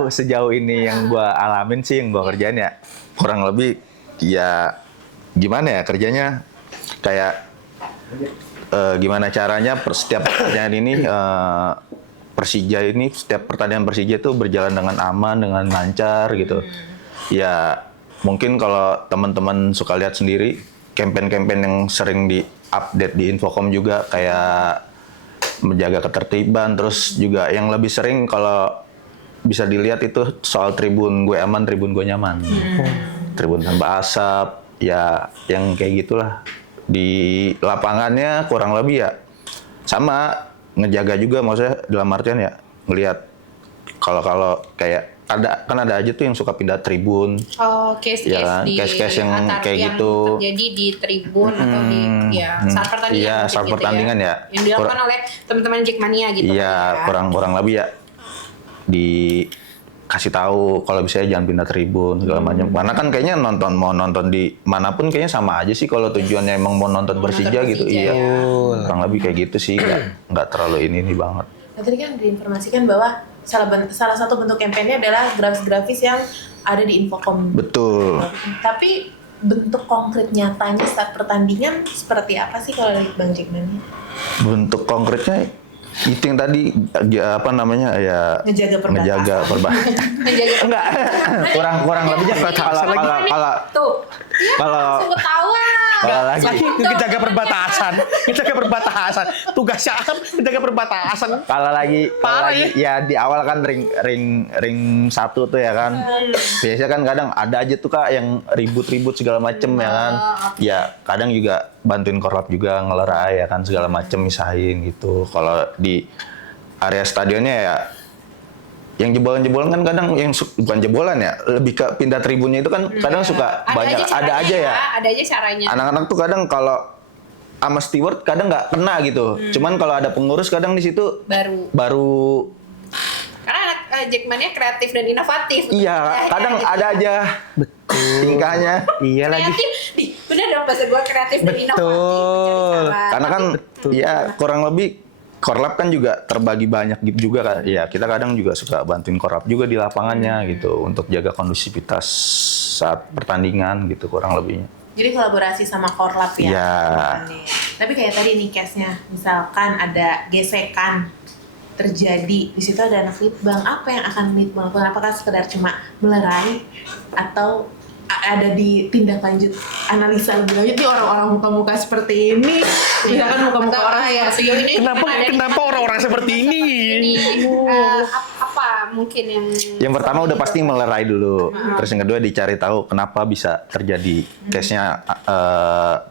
Sejauh ini yang gua alamin sih, yang gua kerjain ya kurang lebih ya gimana ya kerjanya kayak gimana caranya setiap pertandingan ini Persija ini setiap pertandingan Persija itu berjalan dengan aman, dengan lancar gitu. Ya mungkin kalau teman-teman suka lihat sendiri campaign-campaign yang sering di-update di Infocom juga kayak menjaga ketertiban, terus juga yang lebih sering kalau bisa dilihat itu soal tribun gue aman, tribun gue nyaman. Tribun tanpa asap, ya yang kayak gitulah. Di lapangannya kurang lebih ya sama ngejaga juga, maksudnya dalam artian ya ngelihat kalau kayak ada aja tuh yang suka pindah tribun. Oh, case-case Ya kan? di Case-case yang kayak yang gitu. terjadi di tribun atau di saat pertandingan. Iya, mungkin saat gitu pertandingan ya. Yang dilakukan oleh teman-teman Jackmania gitu. Iya, kurang lebih ya dikasih tahu kalau bisa jangan pindah tribun segala macam. Karena kan kayaknya mau nonton di manapun kayaknya sama aja sih kalau tujuannya emang mau nonton Persija gitu. Persija, Iya. ya. Kurang lebih kayak gitu sih, nggak terlalu ini banget. Nah, tadi kan diinformasikan bahwa salah satu bentuk kampanye adalah grafis-grafis yang ada di Infocom. Betul. Tapi bentuk konkret nyatanya saat pertandingan seperti apa sih kalau dari Bang Jackmania? Bentuk konkretnya itu yang tadi apa namanya ya Ngejaga perbatasan. perbatasan. Menjaga Enggak. kurang lebihnya kalau tuh. kalau Langsung ketahuan. kalau lagi Ngejaga perbatasan. Tugasnya apa? Ngejaga perbatasan. kalau lagi Parah ya di awal kan ring 1 tuh ya kan. Biasanya kan kadang ada aja tuh Kak yang ribut-ribut segala macem ya kan. Ya kadang juga bantuin korlap juga ngelerai ya kan segala macem misahin gitu. Kalau di area stadionnya ya yang jebolan-jebolan kan kadang bukan jebolan ya, lebih ke pindah tribunnya itu kan kadang suka banyak ada aja ya. Ada aja caranya. Anak-anak tuh kadang kalau sama steward kadang nggak kena gitu. Cuman kalau ada pengurus kadang di situ baru Karena anak Jackmania kreatif dan inovatif. iya, kadang ada aja tingkahnya. Iya lagi. Kreatif, bener dong bahasa gue kreatif dan inovatif. Betul. mencari cara. Karena kan ya kurang lebih korlap kan juga terbagi banyak gitu juga kan. Ya kita kadang juga suka bantuin korlap juga di lapangannya gitu untuk jaga kondusivitas saat pertandingan gitu kurang lebihnya. Jadi kolaborasi sama korlap ya. Iya. Tapi kayak tadi nih case-nya, misalkan ada gesekan terjadi, di situ ada anak Litbang, apa yang akan Litbang lakukan? Apakah sekedar cuma melerai atau ada di tindak lanjut analisa lebih lanjut di orang-orang muka-muka seperti ini, misalkan muka-muka orang ya sejauh ini Kenapa orang-orang seperti ini? apa mungkin Yang pertama udah pasti melerai dulu. Terus yang kedua dicari tahu kenapa bisa terjadi case-nya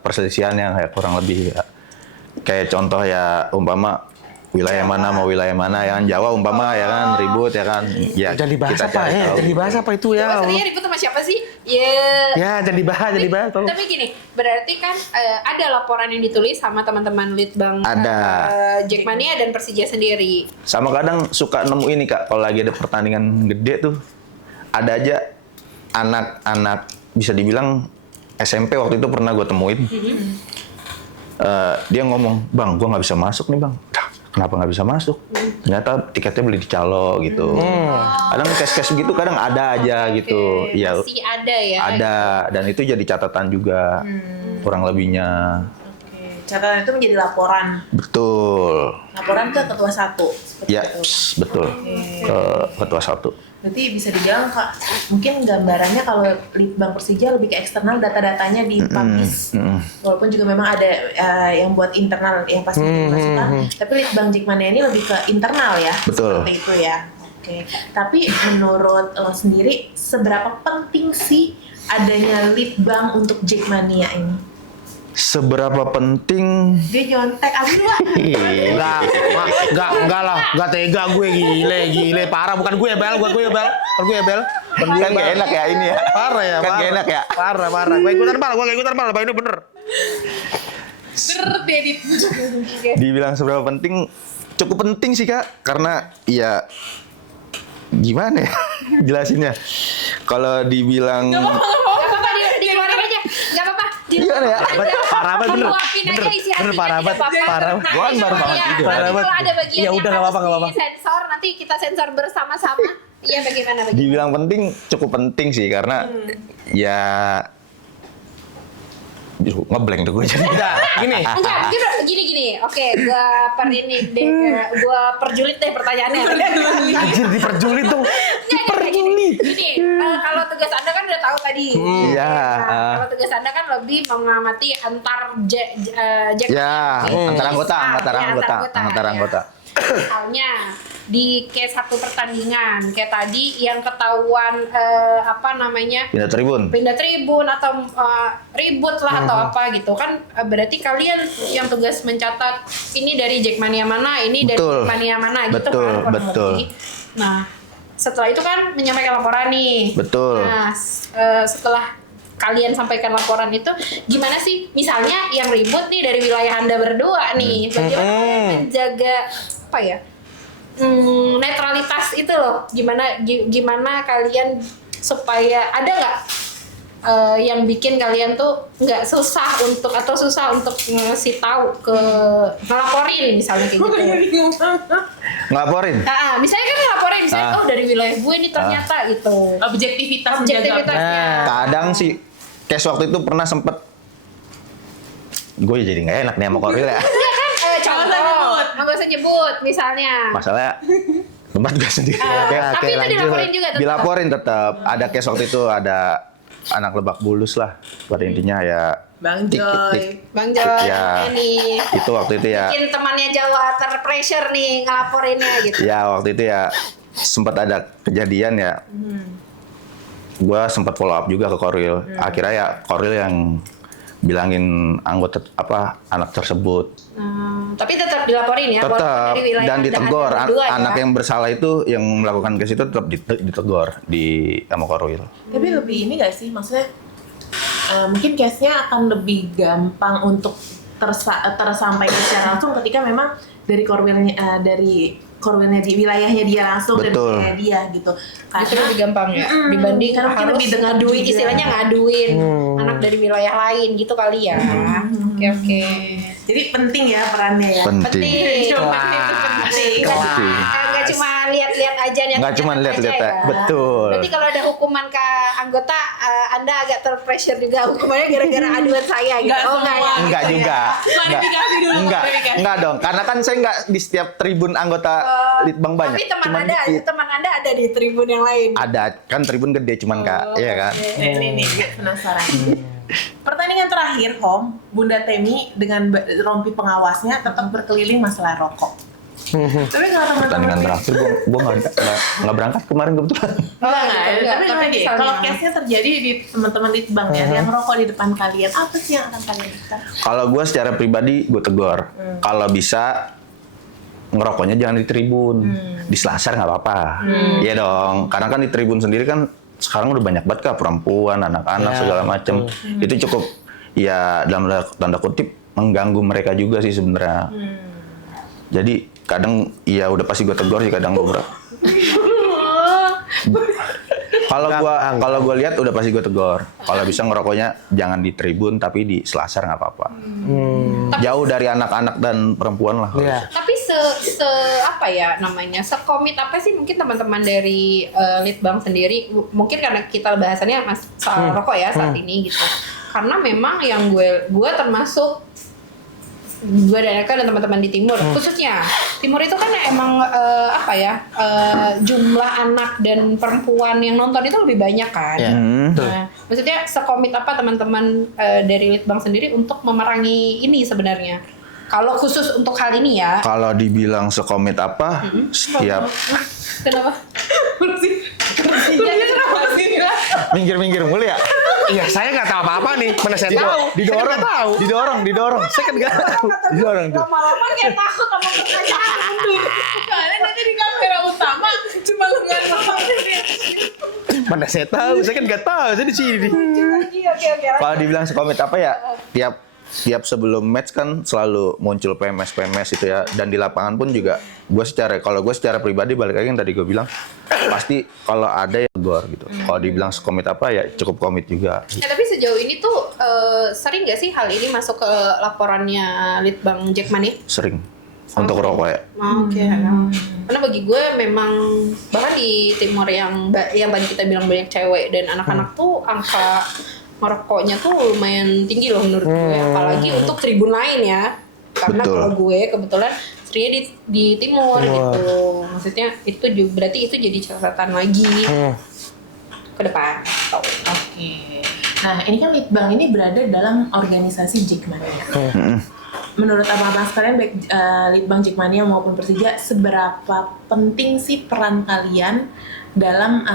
perselisihan yang kayak kurang lebih ya. Kayak contoh ya umpama wilayah mana mau wilayah mana ya kan Jawa umpama ya kan ribut ya kan ya Jadi bahas kita apa cari ya? tahu. Jadi bahas apa itu ya? maksudnya ribut sama siapa sih? Ya, jadi bahas. Tolong. Tapi gini, berarti kan ada laporan yang ditulis sama teman-teman Litbang Ada. Jackmania dan Persija sendiri. Sama kadang suka nemu ini Kak, kalau lagi ada pertandingan gede tuh, ada aja anak-anak bisa dibilang SMP waktu itu pernah gue temuin. Dia ngomong, "Bang, gue nggak bisa masuk nih Bang." Kenapa nggak bisa masuk? Ternyata tiketnya beli di calo gitu. Kadang cash-cash gitu kadang ada aja gitu. Oke, Ya, masih ada ya. ada, dan itu jadi catatan juga kurang lebihnya. Oke, catatan itu menjadi laporan Betul. ke ketua 1 seperti Ya, itu. betul. Ke ketua 1. Berarti bisa dibilang Kak, mungkin gambarannya kalau Litbang Persija lebih ke eksternal, data-datanya dipublish. Walaupun juga memang ada yang buat internal yang pasti dimasukkan, tapi Litbang Jackmania ini lebih ke internal ya. Betul. Seperti itu ya. Oke, tapi menurut lo sendiri seberapa penting sih adanya lead bank untuk Jackmania ini? Seberapa penting? Dia nyontek, abis lah. Enggak lah, enggak tega gue, gile, parah. Bukan gue ya Bel. Kan Gak enak ya ini ya. Parah ya, Kan gak enak ya. Parah. Gue ikutan Bal, Bal ini bener. Berdedit. Dibilang seberapa penting, cukup penting sih Kak. Karena ya gimana ya jelasinnya. Kalau dibilang Gak apa-apa, dikeluarin aja. Gak apa-apa. Gimana ya? Parah banget, bener. Luapin aja isi hatinya, Bener, parah tidak banget. apa-apa. Parah. Nah, Gua kan itu baru bangun ya. tidur. Nanti Parah kalau banget. ada bagian Ya yang udah, nggak apa-apa, nggak harus apa-apa. disensor, nanti kita sensor bersama-sama. Iya, bagaimana? dibilang penting, cukup penting sih karena ya ngeblank tuh gue jadi. Udah, gini. Enggak, gini. Oke, gua perjulit deh pertanyaannya. Anjir, diperjulit dong. Diperjulit. Gini, kalau tugas Anda kan udah tahu tadi. Iya. Nah, kalau tugas Anda kan lebih mengamati antar Jack. Ya, antar anggota. Ya. Misalnya di case satu pertandingan kayak tadi yang ketahuan pindah tribun atau ribut lah atau apa gitu kan, berarti kalian yang tugas mencatat ini dari Jackmania mana, ini dari Betul. Jackmania mana gitu Betul, kan kurang betul. lebih. Nah, setelah itu kan menyampaikan laporan nih. Betul. Nah, setelah kalian sampaikan laporan itu, gimana sih? Misalnya yang ribut nih dari wilayah Anda berdua nih, bagaimana kalian menjaga apa ya? Netralitas itu loh. Gimana kalian supaya ada nggak yang bikin kalian tuh nggak susah untuk ngasih tahu ke ngelaporin misalnya kayak gitu. Ngelaporin. Misalnya kan ngelaporin misalnya dari wilayah gue ini ternyata gitu. Objektivitasnya. Kadang sih case waktu itu pernah sempet gue jadi nggak enak nih sama Koril ya. Iya kan, contoh, nggak usah nyebut misalnya. Masalahnya tempat gue sendiri. Tapi itu dilaporin juga tetap. Dilaporin tetap. Ada case waktu itu ada anak Lebak Bulus lah. Pada intinya ya. Bang Joy. Bang Joy, Ya. ini Itu waktu itu ya. bikin temannya Jawa terpressure nih ngelaporinnya gitu. Ya waktu itu ya sempat ada kejadian ya. Gue sempat follow up juga ke Koril. Akhirnya ya Koril yang bilangin anggota anak tersebut. Tapi tetap dilaporin ya, walaupun Tetap dari wilayah dan Anda ditegur. berdua Anak ya. yang bersalah itu yang melakukan case itu tetap ditegur di sama Koril. Tapi lebih ini gak sih, maksudnya mungkin case-nya akan lebih gampang untuk tersampaikan secara langsung ketika memang dari korwilnya di wilayahnya dia langsung Betul. dari wilayah dia gitu. Itu lebih gampang ya dibanding karena mungkin harus lebih dekat ngaduin, juga. istilahnya ngaduin anak dari wilayah lain gitu kali ya. Oke. Jadi penting ya perannya ya. Penting. Jawabannya itu penting. Nggak cuma lihat-lihat aja nih. Nggak cuma lihat-lihat aja. Betul. Berarti kalau ada hukuman ke anggota, Anda agak terpressure juga hukumannya gara-gara aduan saya gitu. Nggak semua. ya? Enggak juga. Klarifikasi dulu, Enggak. klarifikasi. Enggak dong. Karena kan saya enggak di setiap tribun anggota Litbang banyak. Tapi teman Cuman dikit. Anda ada di tribun yang lain. Ada kan tribun gede cuman Kak, iya kan? Nih, gue penasaran. Pertandingan terakhir home, Bunda Temi dengan rompi pengawasnya tetap berkeliling masalah rokok. Tapi kalau teman-teman Pertandingan terakhir gua enggak berangkat kemarin kebetulan. Tapi tapi gini, kalau case-nya terjadi di teman-teman Litbang ya, yang rokok di depan kalian, apa sih yang akan kalian lakukan? Kalau gua secara pribadi gua tegur. Kalau bisa ngerokoknya jangan di tribun. Di selasar nggak apa-apa. Iya dong. Karena kan di tribun sendiri kan sekarang udah banyak banget Kak, perempuan, anak-anak segala macem. Itu cukup ya dalam tanda kutip mengganggu mereka juga sih sebenarnya. Jadi kadang ya udah pasti gue tegur sih kadang beberapa. Kalau gua lihat udah pasti gue tegur. Kalau bisa ngerokoknya jangan di tribun tapi di selasar nggak apa-apa. Jauh dari anak-anak dan perempuan lah. Iya. Tapi apa ya namanya, sekomit apa sih mungkin teman-teman dari Litbang sendiri, mungkin karena kita bahasannya soal rokok ya saat ini gitu, karena memang yang gue termasuk gue dan Eka dan teman-teman di timur, khususnya timur itu kan emang jumlah anak dan perempuan yang nonton itu lebih banyak kan. Nah, maksudnya sekomit apa teman-teman dari Litbang sendiri untuk memerangi ini sebenarnya? Kalau khusus untuk hal ini ya. Kalau dibilang sekomit apa, setiap Kenapa? Persija kenapa sih? minggir mulu ya. Iya, saya nggak tahu apa-apa nih. Mana saya tahu? Didorong, Saya nggak tahu. didorong. Saya kan nggak tahu. Didorong tuh. Lama-lama kayak takut sama pertanyaan mundur. Soalnya nanti di kamera utama cuma lengan Mana saya tahu? Saya kan nggak tahu. Saya di sini. Oke. Kalau dibilang sekomit apa ya, tiap sebelum match kan selalu muncul PMS itu ya, dan di lapangan pun juga kalau gue secara pribadi balik lagi yang tadi gue bilang, pasti kalau ada ya gor gitu. Kalau dibilang sekomit apa ya cukup komit juga. Tapi sejauh ini tuh sering nggak sih hal ini masuk ke laporannya Litbang Jackmania? Sering untuk rokok ya. Oke. Karena bagi gue memang bahkan di Timur yang tadi kita bilang banyak cewek dan anak-anak tuh angka merokoknya tuh lumayan tinggi loh menurut gue, apalagi untuk tribun lain ya. Karena Betul. kalau gue kebetulan seringnya di Timur gitu. Maksudnya itu juga berarti itu jadi catatan lagi ke depan. Oke. Nah, ini kan Litbang ini berada dalam organisasi Jackmania. Menurut abang-abang sekalian, baik Litbang Jackmania maupun Persija, seberapa penting sih peran kalian dalam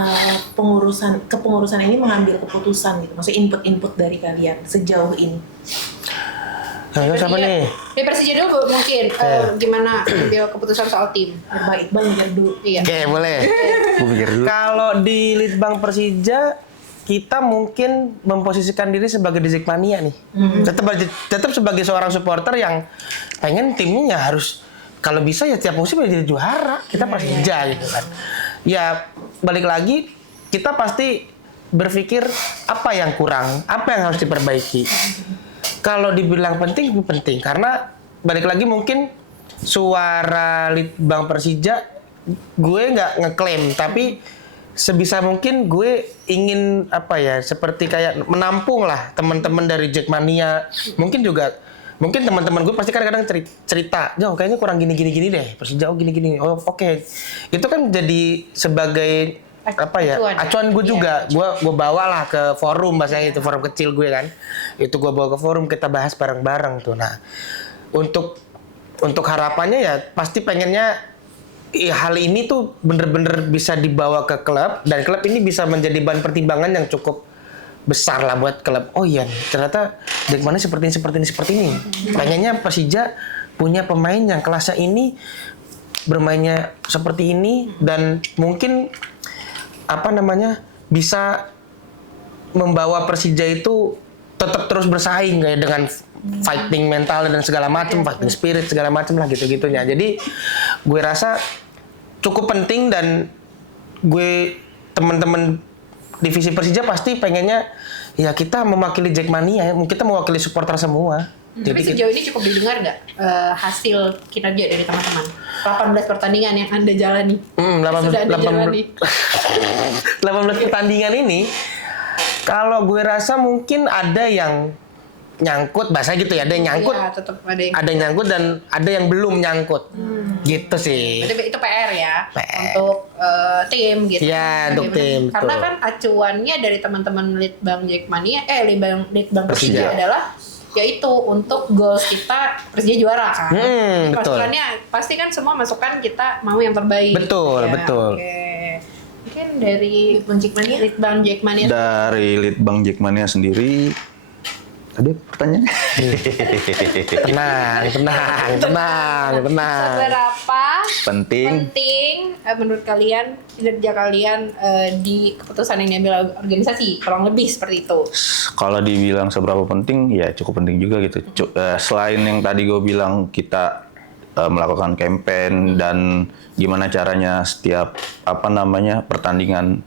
kepengurusan ini mengambil keputusan gitu? Maksudnya input-input dari kalian sejauh ini. Nah, siapa nih? Di Persija dulu mungkin gimana ambil keputusan soal tim? Bang Iqbal mikir dulu. Iya. Oke, boleh. Gue pikir dulu. Kalau di Litbang Persija, kita mungkin memposisikan diri sebagai di Jackmania nih. Tetap sebagai seorang supporter yang pengen timnya ya harus, kalau bisa ya tiap musim ya jadi juara. Kita Persija gitu kan. Ya balik lagi, kita pasti berpikir apa yang kurang, apa yang harus diperbaiki. Kalau dibilang penting karena balik lagi mungkin suara Litbang Persija gue nggak ngeklaim, tapi sebisa mungkin gue ingin seperti kayak menampung lah teman-teman dari Jackmania. Mungkin teman-teman gue pasti kadang-kadang cerita, "Jo, kayaknya kurang gini deh. Persija gini. Oh, oke." Itu kan jadi sebagai acuan gue juga. Gue bawalah ke forum, bahasanya itu forum kecil gue kan. Itu gue bawa ke forum, kita bahas bareng-bareng tuh. Nah, untuk harapannya ya pasti pengennya hal ini tuh bener-bener bisa dibawa ke klub, dan klub ini bisa menjadi bahan pertimbangan yang cukup besar lah buat klub. Oh iya, ternyata Jackmania seperti ini. Pengennya Persija punya pemain yang kelasnya ini, bermainnya seperti ini, dan mungkin bisa membawa Persija itu tetap terus bersaing kayak dengan fighting mental dan segala macam, fighting spirit segala macam lah gitu-gitunya. Jadi gue rasa cukup penting, dan teman-teman divisi Persija pasti pengennya ya kita mewakili Jackmania, kita mewakili supporter semua. Tapi sejauh ini cukup didengar nggak hasil kinerja dari teman-teman? 18 pertandingan yang Anda jalani. 18 pertandingan ini, kalau gue rasa mungkin ada yang nyangkut, bahasa gitu ya, ada yang nyangkut, Ya, tetap ada yang nyangkut dan ada yang belum nyangkut, gitu sih. Berarti itu PR ya, PR. untuk tim gitu. Iya, untuk tim, Karena betul. kan acuannya dari teman-teman Litbang Jackmania, Litbang Persija. Persija adalah yaitu untuk goals kita Persija juara kan. Betul. Masukannya pasti kan semua masukan kita mau yang terbaik. Betul, Ya, betul. Oke. Mungkin dari Litbang Jackmania. Dari Litbang Jackmania sendiri, tadi pertanyaannya? Tenang. Seberapa Penting. menurut kalian kinerja kalian di keputusan yang diambil organisasi, kurang lebih seperti itu? Kalau dibilang seberapa penting, ya cukup penting juga gitu. Selain yang tadi gue bilang, kita melakukan campaign dan gimana caranya setiap pertandingan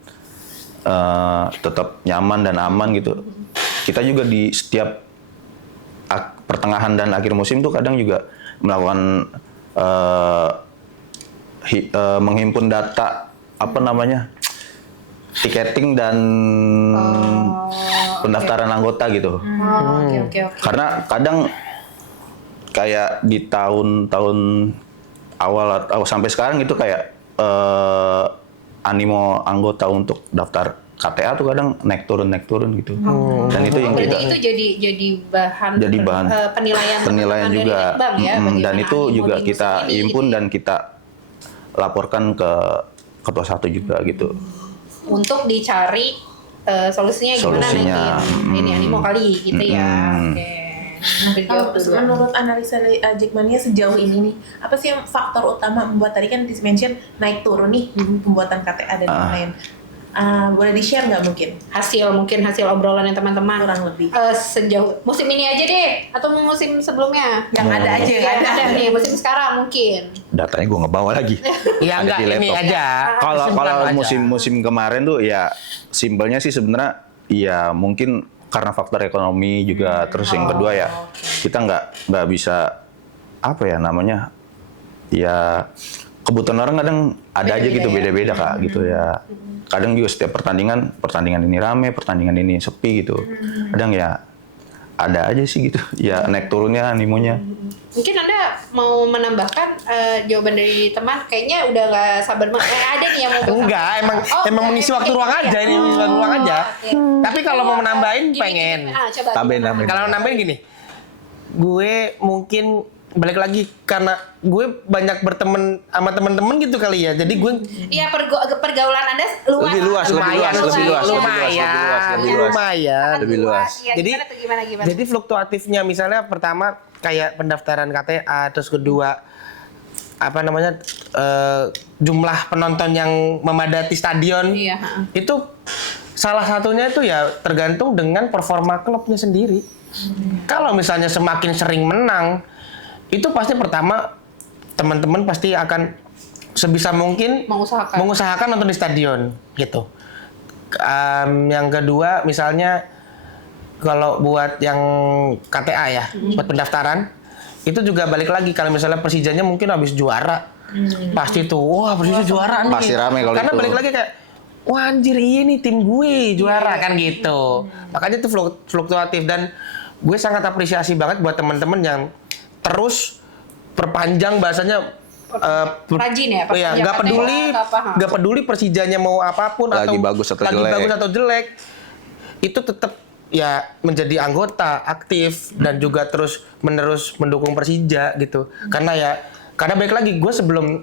tetap nyaman dan aman gitu. Kita juga di setiap pertengahan dan akhir musim tuh kadang juga melakukan menghimpun data tiketing dan pendaftaran anggota gitu. Oke. Karena kadang kayak di tahun-tahun awal atau sampai sekarang itu kayak animo anggota untuk daftar KTA tuh kadang naik turun gitu. Dan itu yang Berarti kita itu jadi bahan penilaian penilaian teman-teman juga. dari Iqbal ya, Dan bagaimana itu animo juga di kita musim ini, impun gitu ya. dan kita laporkan ke ketua satu juga gitu. Untuk dicari solusinya gimana Solusinya, nanti ini animo kali gitu ya. Oke. Kalau menurut analisa Jackmania sejauh ini nih, apa sih yang faktor utama membuat tadi kan mention naik turun nih pembuatan KTA dan lain-lain? Boleh di-share nggak mungkin? Mungkin hasil obrolan yang teman-teman Kurang lebih. sejauh musim ini aja deh atau musim sebelumnya Yang ada aja, yang ada. nih musim sekarang mungkin. Datanya gue ngebawa lagi. Ya Ada enggak di ini laptop. aja. Kalau kesimpulan aja. musim kemarin tuh ya simpelnya sih sebenarnya ya mungkin karena faktor ekonomi juga, terus yang kedua ya kita nggak bisa apa ya namanya ya kebutuhan orang kadang ada aja Beda-beda gitu ya. beda-beda Kak gitu ya. Kadang juga setiap pertandingan ini rame, pertandingan ini sepi gitu. Kadang ya ada aja sih gitu ya naik turunnya animonya. Mungkin Anda mau menambahkan jawaban dari teman, kayaknya udah nggak sabar banget. Ada nih yang mau gue Enggak, sampaikan. emang mengisi waktu ruang aja ini, mengisi waktu ruang aja. Oke. Tapi kalau mau menambahin Gini, pengen. coba Tambahin, gimana? tambahin. Kalau nambahin gini, gue mungkin balik lagi karena gue banyak berteman sama teman-teman gitu kali ya. Jadi gue Iya, pergaulan Anda luas. Lebih luas, lumayan, lumayan. Lebih luas. Ya, Jadi gimana? Jadi fluktuatifnya misalnya pertama kayak pendaftaran KTA, terus kedua apa namanya jumlah penonton yang memadati stadion. Iya, Itu salah satunya itu ya tergantung dengan performa klubnya sendiri. Kalau misalnya semakin sering menang, itu pasti pertama teman-teman pasti akan sebisa mungkin mengusahakan nonton di stadion gitu. Yang kedua misalnya kalau buat yang KTA ya, buat pendaftaran itu juga balik lagi kalau misalnya Persijanya mungkin habis juara, pasti tuh wah Persija juara nih. Pasti rame kalau karena itu. balik lagi kayak wah anjir iya nih tim gue juara kan gitu. Makanya itu fluktuatif dan gue sangat apresiasi banget buat teman-teman yang terus perpanjang bahasanya rajin ya, iya, nggak peduli Persijanya mau apapun Lagi atau bagus atau lagi jelek. bagus atau jelek, itu tetap ya menjadi anggota aktif dan juga terus menerus mendukung Persija gitu. Karena balik lagi gue sebelum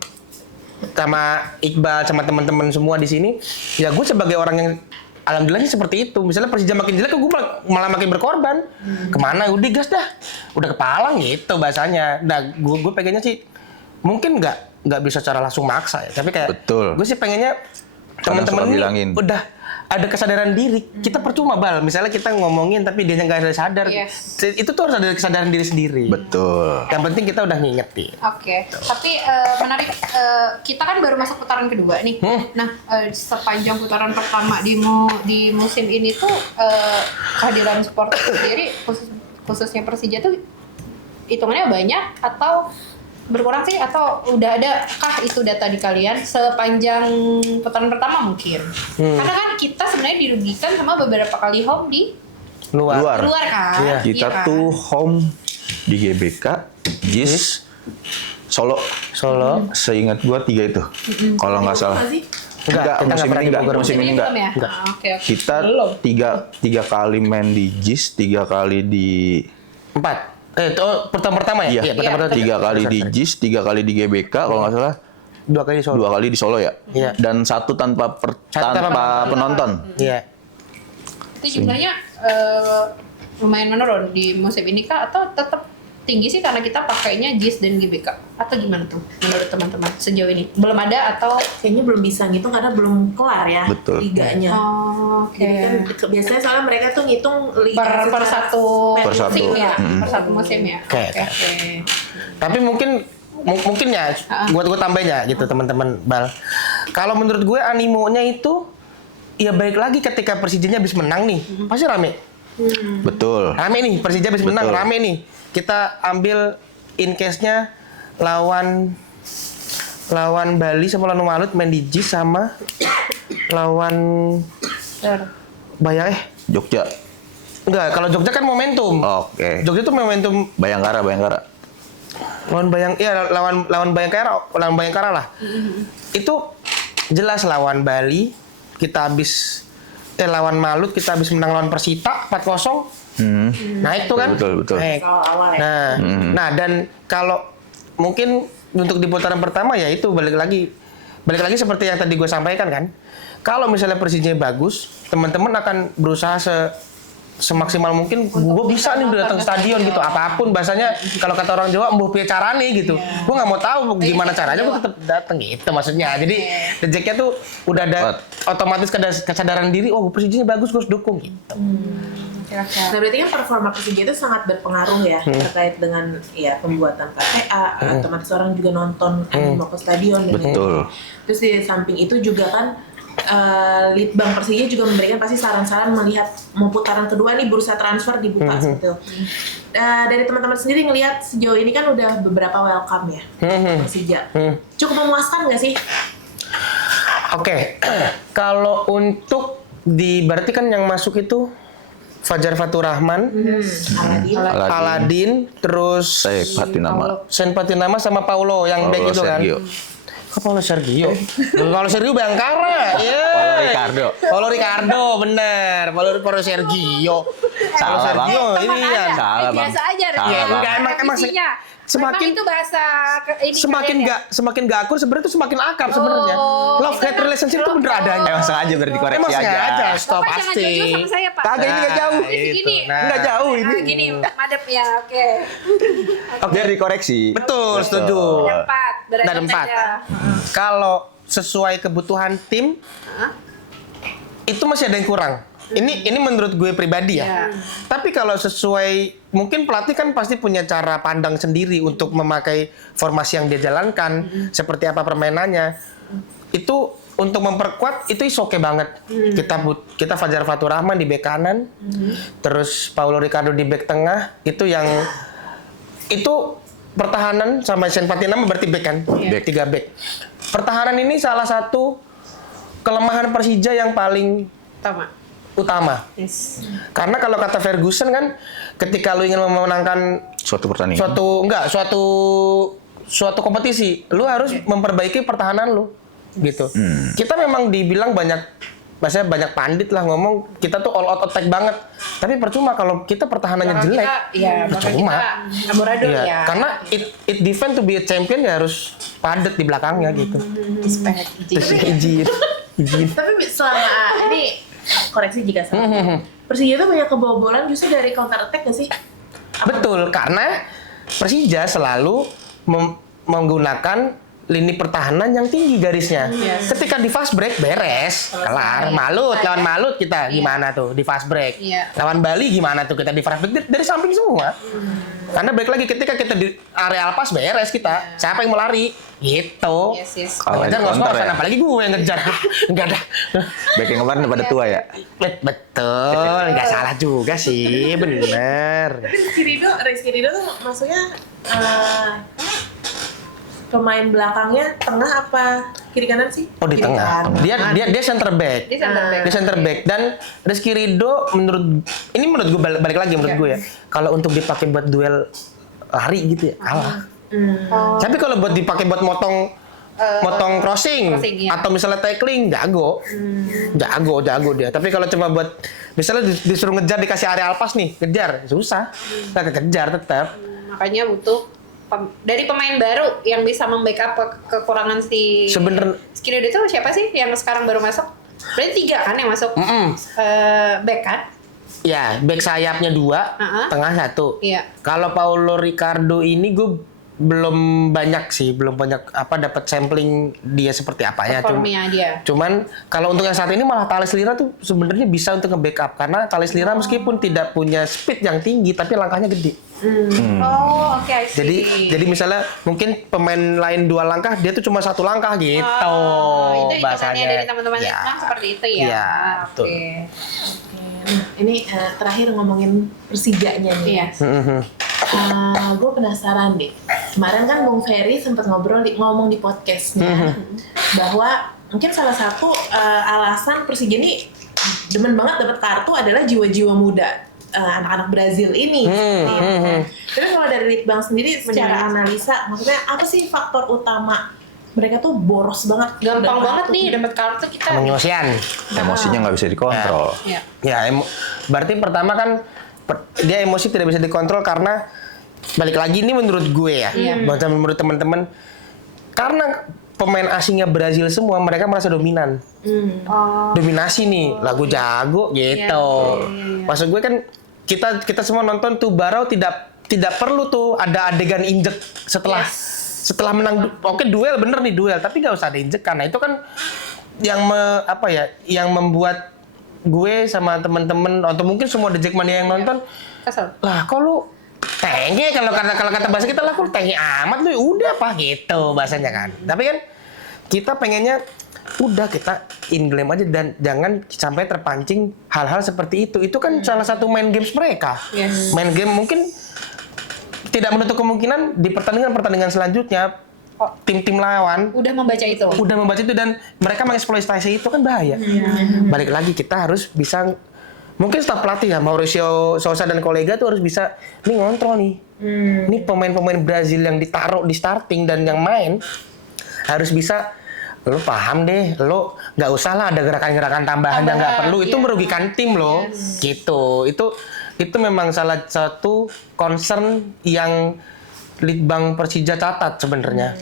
sama Iqbal sama teman-teman semua di sini, ya gue sebagai orang yang alhamdulillahnya seperti itu. Misalnya Persija makin jelek, gue malah makin berkorban. Kemana? Udah gas dah, udah kepalang gitu bahasanya. Nah, gue pengennya sih mungkin nggak bisa secara langsung maksa ya, tapi kayak Betul. gue sih pengennya Kadang teman-teman suka ini bilangin. udah ada kesadaran diri. Kita percuma Bal, misalnya kita ngomongin tapi dia nggak ada sadar. Yes. Itu tuh harus ada kesadaran diri sendiri. Betul. Yang penting kita udah ngingetin. Oke, tapi menarik. Kita kan baru masuk putaran kedua nih. Nah, sepanjang putaran pertama di musim ini tuh kehadiran supporter sendiri, khususnya Persija tuh hitungannya banyak atau berkurang sih, atau udah ada kah itu data di kalian sepanjang putaran pertama mungkin? Karena kan kita sebenarnya dirugikan sama beberapa kali home di Luar. luar kan. Iya. Kita Iya kan? tuh home di GBK, JIS, Solo. Seingat gua 3 itu. Kalau nggak salah. Nggak sih? Enggak, kita musim nggak ini pernah enggak. di Musim ini enggak. belum ya? Enggak. Oke. Kita tiga kali main di JIS, 3 kali di 4. Pertama ya? Iya. Pertama. 3 kali di JIS, 3 kali di GBK, kalau nggak salah 2 kali Solo. 2 kali di Solo ya. Iya. Dan 1 tanpa penonton. Iya. Itu jumlahnya lumayan menurun di musim ini kah, atau tetap tinggi sih karena kita pakainya JIS dan GBK, atau gimana tuh menurut teman-teman sejauh ini? Belum ada atau Kayaknya belum bisa ngitung karena belum kelar ya Betul. liganya. oke. Jadi kan biasanya soalnya mereka tuh ngitung liga per secara- satu Per satu. musim ya, per satu musim ya. Oke. Tapi mungkin ya, gue tambahin ya gitu teman-teman Bal. Kalau menurut gue animonya itu ya balik lagi ketika Persijanya habis menang nih, pasti rame. Betul. Rame nih, Persija habis menang, Betul. rame nih. Kita ambil in case-nya lawan Bali sama lawan Walut main di JIS sama lawan Jogja. enggak, kalau Jogja kan momentum. Oke. Jogja tuh momentum Bayangkara. lawan Bayangkara lah. Itu jelas lawan Bali kita habis lawan Malut kita habis menang lawan Persita 4-0. Naik tuh kan? Betul. Naik. Awal-awal ya. Nah, dan kalau mungkin untuk di putaran pertama ya itu balik lagi seperti yang tadi gue sampaikan kan. Kalau misalnya Persija bagus, teman-teman akan berusaha semaksimal mungkin gue bisa nih datang ke stadion gitu, apapun bahasanya kalau kata orang Jawa mbuh piye carane gitu. Gue nggak mau tahu gimana caranya, gue tetap datang gitu maksudnya. Jadi rezekinya tuh udah ada otomatis kesadaran diri, oh Persija bagus gue harus dukung gitu. Nah berarti kan performa Persija itu sangat berpengaruh ya terkait dengan ya pembuatan KTA, otomatis orang juga nonton mau ke stadion dan Betul. Terus di samping itu juga kan Litbang Persija juga memberikan pasti saran-saran melihat mau putaran kedua nih bursa transfer dibuka seperti itu. Dari teman-teman sendiri ngelihat sejauh ini kan udah beberapa welcome ya Persija. Cukup memuaskan nggak sih? Oke. Kalau untuk berarti kan yang masuk itu Fajar Faturrahman, Aladin, terus Sen Patinama sama Paulo yang back itu kan. Paulo Sergio. Paulo Sergio Bayangkara. Iya. Paulo Ricardo, bener. Paulo Sergio. Paulo Sergio ini kan. Salah bang. Biasa aja. Ya, enggak emang semakin itu bahasa ini semakin nggak akur sebenarnya itu semakin akrab sebenarnya. Love hate relationship itu bener adanya. Emang sengaja biar dikoreksi emang aja. sengaja, stop Bapak jangan pasti. jujur sama saya Pak. Kagak ini nggak jauh. Segini. Nggak jauh ini. Gini, madep ya, oke. Biar dikoreksi. Betul, setuju. Dan 4. Kalau sesuai kebutuhan tim, itu masih ada yang kurang. Ini menurut gue pribadi ya. Tapi kalau sesuai, mungkin pelatih kan pasti punya cara pandang sendiri untuk memakai formasi yang dia jalankan, seperti apa permainannya. Itu untuk memperkuat itu is oke banget. Kita Fajar Faturrahman di bek kanan, terus Paulo Ricardo di bek tengah, itu pertahanan sama Sen Patinama berarti bek kan, 3 bek. Pertahanan ini salah satu kelemahan Persija yang paling utama. Yes. Karena kalau kata Ferguson kan, ketika lu ingin memenangkan suatu pertandingan, suatu kompetisi, lu harus memperbaiki pertahanan lu, gitu. Kita memang dibilang banyak pandit lah ngomong kita tuh all out attack banget, tapi percuma kalau kita pertahanannya jelek. Percuma. Ya. Karena it defend to be a champion ya harus padat di belakangnya gitu. Izin. Tapi selama ini koreksi jika salah. Persija itu banyak kebobolan justru dari counter attack nggak sih? Betul, karena Persija selalu menggunakan lini pertahanan yang tinggi garisnya. Ketika di fast break beres, kelar. Lawan Malut kita gimana tuh di fast break. Lawan Bali gimana tuh kita di fast break dari samping semua. Karena balik lagi ketika kita di area pas beres kita. Siapa yang mau lari? Gitu. Kalau ngejar ngos-ngosan, apalagi gue yang ngejar. Enggak ada. Back yang kemarin pada tua ya? Betul, nggak salah juga sih, bener. Rizky Ridho tuh maksudnya pemain belakangnya tengah apa kiri kanan sih? Oh di tengah. Dia center back. Dia center back. Dan Rizky Ridho menurut gue balik lagi menurut gue ya. Kalau untuk dipakai buat duel lari gitu ya kalah. Tapi kalau buat dipakai buat motong crossing atau misalnya tackling jago dia. Tapi kalau cuma buat misalnya disuruh ngejar dikasih areal pas nih ngejar susah, nggak kejar tetap. Makanya butuh dari pemain baru yang bisa membackup kekurangan sebenarnya Rizky Ridho itu siapa sih yang sekarang baru masuk? Berarti 3 kan yang masuk back kan? Ya back sayapnya 2, tengah 1. Iya. Kalau Paulo Ricardo ini gue belum banyak dapat sampling dia seperti apanya. Cuman kalau untuk yang saat ini malah Thales Lira tuh sebenarnya bisa untuk nge-backup karena Thales Lira meskipun tidak punya speed yang tinggi tapi langkahnya gede. Oh, oke. Jadi misalnya mungkin pemain lain 2 langkah dia tuh cuma 1 langkah gitu. Itu bahasanya dari teman-teman Litbang seperti itu ya. Iya, betul. Nah, ini terakhir ngomongin Persijanya nih. Gue penasaran deh. Kemarin kan Bung Ferry sempat ngomong di podcastnya bahwa mungkin salah satu alasan Persija ini demen banget dapat kartu adalah jiwa-jiwa muda anak-anak Brazil ini. Tapi kalau dari Litbang sendiri secara analisa, maksudnya apa sih faktor utama mereka tuh boros banget. Gampang Dapat banget kartu. nih dapat kartu kita. Emosian. Emosinya nggak bisa dikontrol. Ya. Ya, berarti pertama kan dia emosi tidak bisa dikontrol karena balik lagi ini menurut gue ya, menurut teman-teman, karena pemain asingnya Brazil semua, mereka merasa dominan, dominasi nih, lagu jago gitu. Maksud gue kan kita semua nonton tuh Barau tidak perlu tuh ada adegan injek setelah menang. Oke, duel bener nih duel, tapi nggak usah ada injek karena itu kan yang yang membuat gue sama temen-temen atau mungkin semua The Jackmania yang nonton Kesel. lah kok lu tenge kalau kata bahasa kita lah kok tenge amat lu udah apa gitu bahasanya kan. Tapi kan kita pengennya udah kita in game aja dan jangan sampai terpancing hal-hal seperti itu. Itu kan salah satu main games mereka. Yes. Main game mungkin tidak menutup kemungkinan di pertandingan selanjutnya tim-tim lawan Udah membaca itu. udah membaca itu dan mereka mengeksploitasi itu kan bahaya. Balik lagi kita harus bisa mungkin staf pelatih ya Mauricio Sousa dan kolega tuh harus bisa nih ngontrol nih. Nih pemain-pemain Brazil yang ditaruh di starting dan yang main harus bisa lo paham deh, lo nggak usah lah ada gerakan-gerakan tambahan yang nggak perlu itu merugikan tim lo gitu. Itu memang salah satu concern yang Litbang Persija catat sebenarnya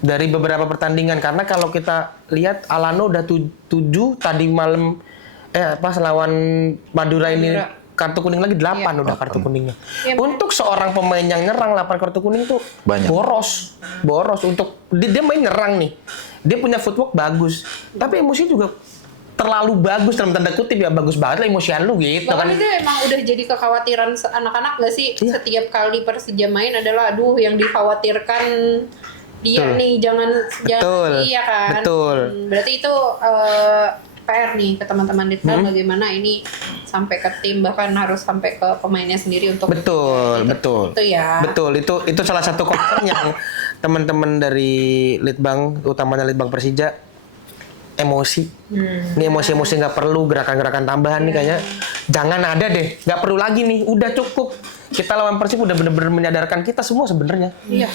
dari beberapa pertandingan karena kalau kita lihat Alano udah 7 tadi malam pas lawan Madura ini kartu kuning lagi 8 udah kartu kuningnya. Untuk seorang pemain yang nyerang 8 kartu kuning tuh Banyak. boros untuk dia main nyerang nih. Dia punya footwork bagus, tapi emosi juga terlalu bagus dalam tanda kutip ya bagus banget lah emosian lu gitu Bahkan kan. itu emang udah jadi kekhawatiran anak-anak gak sih? Setiap kali Persija main adalah aduh yang dikhawatirkan dia Betul. nih jangan Betul. iya kan. Betul. Berarti itu PR nih ke teman-teman Litbang bagaimana ini sampai ke tim bahkan harus sampai ke pemainnya sendiri untuk Betul. Itu ya. Betul, itu salah satu concern yang teman-teman dari Litbang, utamanya Litbang Persija emosi. Ini emosi-emosi nggak perlu gerakan-gerakan tambahan nih kayaknya jangan ada deh, nggak perlu lagi nih, udah cukup. Kita lawan Persib udah bener-bener menyadarkan kita semua sebenarnya. Iya.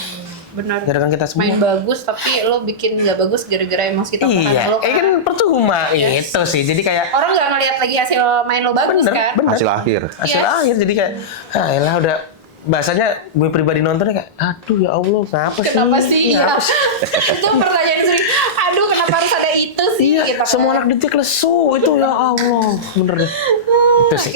Benar. Menyadarkan kita semua. Main bagus tapi lo bikin nggak bagus gara-gara emosi tambahan Iya, lo. kan percuma itu sih. Jadi kayak Orang nggak ngeliat lagi hasil main lo bagus kan? bener. Hasil akhir. Hasil akhir jadi kayak, elah udah bahasanya gue pribadi nontonnya kayak, aduh ya Allah, kenapa sih? Kenapa sih? Iya. Kenapa sih? Itu pertanyaan sering. Aduh, kenapa harus ada itu sih? Iya, Gitu. semua anak detik lesu itu ya Allah, bener deh. Itu sih.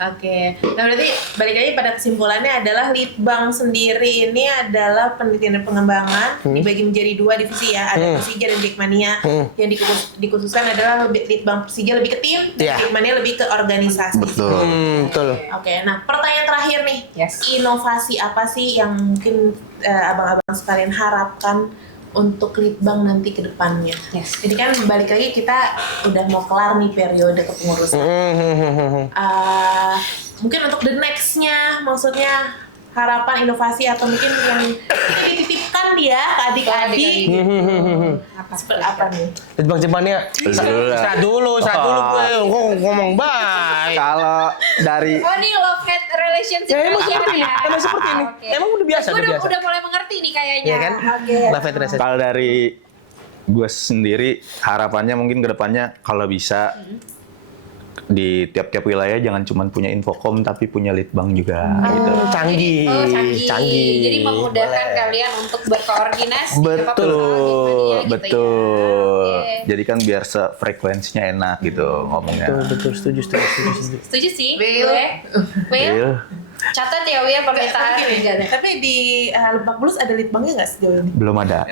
Oke, nah berarti balik lagi pada kesimpulannya adalah Litbang sendiri ini adalah penelitian dan pengembangan dibagi menjadi 2 divisi ya, ada Persija dan Jackmania. Yang dikhususkan adalah Litbang Persija lebih ke tim, dan Jackmania lebih ke organisasi. Betul. Betul. Oke, nah pertanyaan terakhir nih, Yes. inovasi apa sih yang mungkin abang-abang sekalian harapkan untuk Litbang nanti ke depannya? Yes. Jadi kan balik lagi kita udah mau kelar nih periode kepengurusan. Mungkin untuk the next-nya, maksudnya harapan inovasi atau mungkin yang kita dititipkan dia ke adik-adik. Seperti apa nih? Litbang Jackmania, saya dulu gue ngomong baik. Kalau dari Oh, ini love hate relationship. Ya, emang ya? seperti ini, emang seperti ini. Oke. Emang udah biasa, Gue udah biasa. udah mulai mengerti nih kayaknya. Iya kan? Oke. Love and Respect. kalau dari gue sendiri harapannya mungkin kedepannya kalau bisa di tiap-tiap wilayah jangan cuma punya Infocom tapi punya Litbang juga gitu. Canggih. Canggih. Jadi memudahkan kalian untuk berkoordinasi. Betul, apapun soal gimana betul. Gitu ya. Oke. Jadi kan biar frekuensinya enak gitu ngomongnya. Betul, setuju. Setuju sih. Will. Will. Iya. Catat ya Will permintaan. Tapi di Lebak Bulus ada Litbangnya nggak sejauh ini? Belum ada.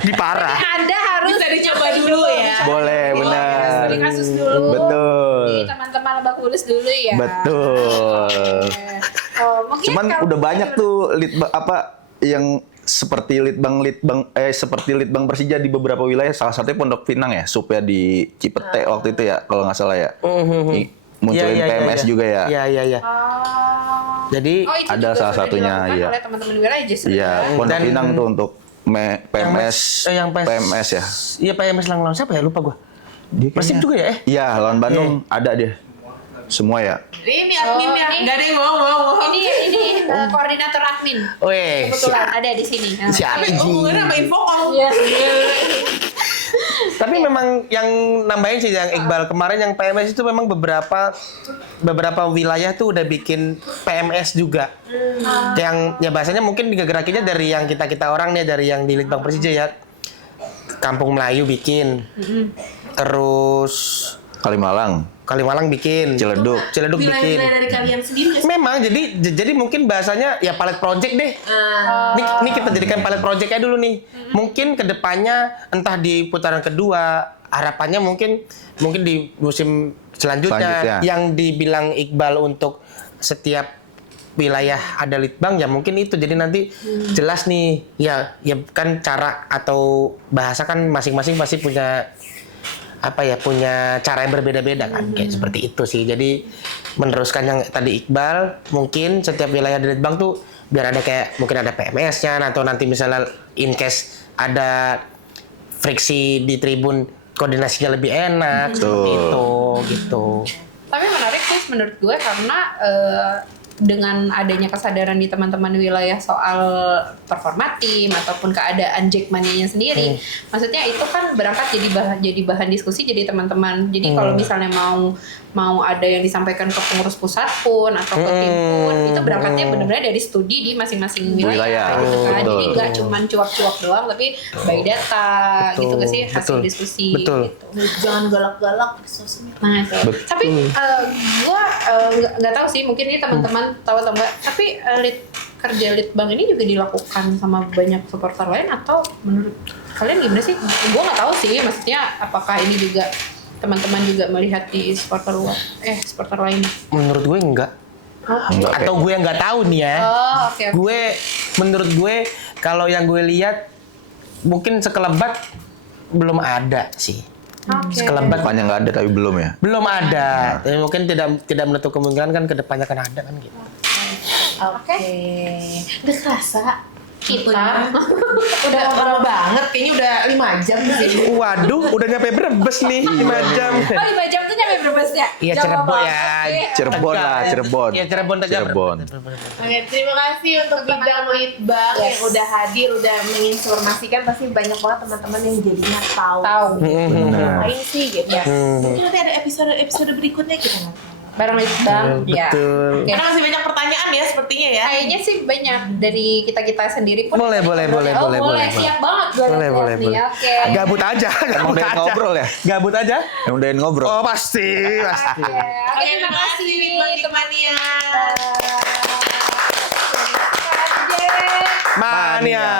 Di parah. Ada harus Bisa dicoba dulu ya. Boleh, benar. Studi kasus dulu. Betul. Di teman-teman Lebak Bulus dulu ya. Betul. Oh, mungkin Cuman kalau- udah banyak tuh Litbang yang seperti Litbang Persija di beberapa wilayah, salah satunya Pondok Pinang ya, supaya di Cipete waktu itu ya, kalau nggak salah ya. Munculin Iya, PMS juga ya. Iya. Oh. Jadi Oh, itu ada juga salah sudah satunya, dilakukan iya. oleh teman-teman wilayah justru. Iya, Pondok Dan- Pinang tuh untuk PMS, yang PMS ya. Iya PMS lawan siapa ya? Lupa gua. Dia Persib kayaknya- juga ya? Iya, lawan Bandung ada dia. semua ya. Ini adminnya, ini- nggak ada yang mau. Ini koordinator admin. Weh, Kebetulan ada di sini. Nah, siapa oke. Ji? Hubungannya sama info kamu. Iya. Tapi memang yang nambahin sih yang Iqbal kemarin yang PMS itu memang beberapa wilayah tuh udah bikin PMS juga. Yang ya bahasanya mungkin digerakinnya dari yang kita orang nih, dari yang di Litbang Persija ya. Kampung Melayu bikin. Terus Kalimalang, Kalimalang bikin. Ciledug. Ciledug bikin. Wilayah dari kalian sendiri nggak sih? Memang jadi mungkin bahasanya ya pilot project deh. Ini kita jadikan pilot project aja dulu nih. Mungkin kedepannya entah di putaran kedua harapannya mungkin di musim selanjutnya yang dibilang Iqbal untuk setiap wilayah ada litbang ya mungkin itu jadi nanti jelas nih ya kan cara atau bahasa kan masing-masing pasti punya punya cara yang berbeda-beda kan kayak seperti itu sih. Jadi meneruskan yang tadi Iqbal mungkin setiap wilayah di litbang tuh biar ada kayak mungkin ada PMS-nya atau nanti misalnya in case ada friksi di tribun koordinasinya lebih enak seperti itu gitu. Tapi menarik sih menurut gue karena dengan adanya kesadaran di teman-teman wilayah soal performa tim ataupun keadaan Jackmania-nya sendiri, maksudnya itu kan berangkat jadi bahan diskusi jadi teman-teman. Jadi kalau misalnya mau ada yang disampaikan ke pengurus pusat pun atau ke tim pun itu berangkatnya benar-benar dari studi di masing-masing wilayah gitu kan. Betul. Jadi nggak cuma cuap-cuap doang tapi by data gitu gak sih hasil diskusi Betul. gitu. Jangan galak-galak di sosmed. Nah itu. Tapi gue nggak tahu sih mungkin ini teman-teman tahu atau enggak. Tapi kerja litbang ini juga dilakukan sama banyak supporter lain atau menurut kalian gimana sih? Gue nggak tahu sih. Maksudnya apakah ini juga teman-teman juga melihat di supporter luar? Supporter lain? Menurut gue enggak. Enggak, Atau gue yang nggak tahu nih ya. Oh oke. Menurut gue kalau yang gue lihat mungkin sekelebat belum ada sih. Oke. Sekelebat Depannya nggak ada tapi belum ya. belum ada. Tapi mungkin tidak menutup kemungkinan kan kedepannya kan ada kan gitu. Oke. Udah kerasa Kita udah lama banget, kayaknya udah 5 jam sih. Waduh, udah nyampe Brebes nih 5 jam. 5 jam tuh nyampe Brebes ya? Iya Jauh Cirebon banget ya. sih. Cirebon lah, Cirebon. Iya Cirebon Tegal. Cirebon. Oke, terima kasih untuk bidang litbang yang udah hadir, udah menginformasikan. Pasti banyak banget teman-teman yang jadinya tahu. Ngapain sih gitu ya. Mungkin nanti ada episode berikutnya kita nggak tahu. Bareng litbang. Ya. Betul. Oke. Karena masih banyak pertanyaan ya sepertinya ya. Kayaknya sih banyak dari kita sendiri pun. Boleh. Siap banget gue Boleh. nih. Oke. Gabut aja, Emang gabut udah aja. ngobrol ya? Gabut aja? Yang udahin ngobrol. Oh pasti. Oke, terima kasih teman-temannya. Mania.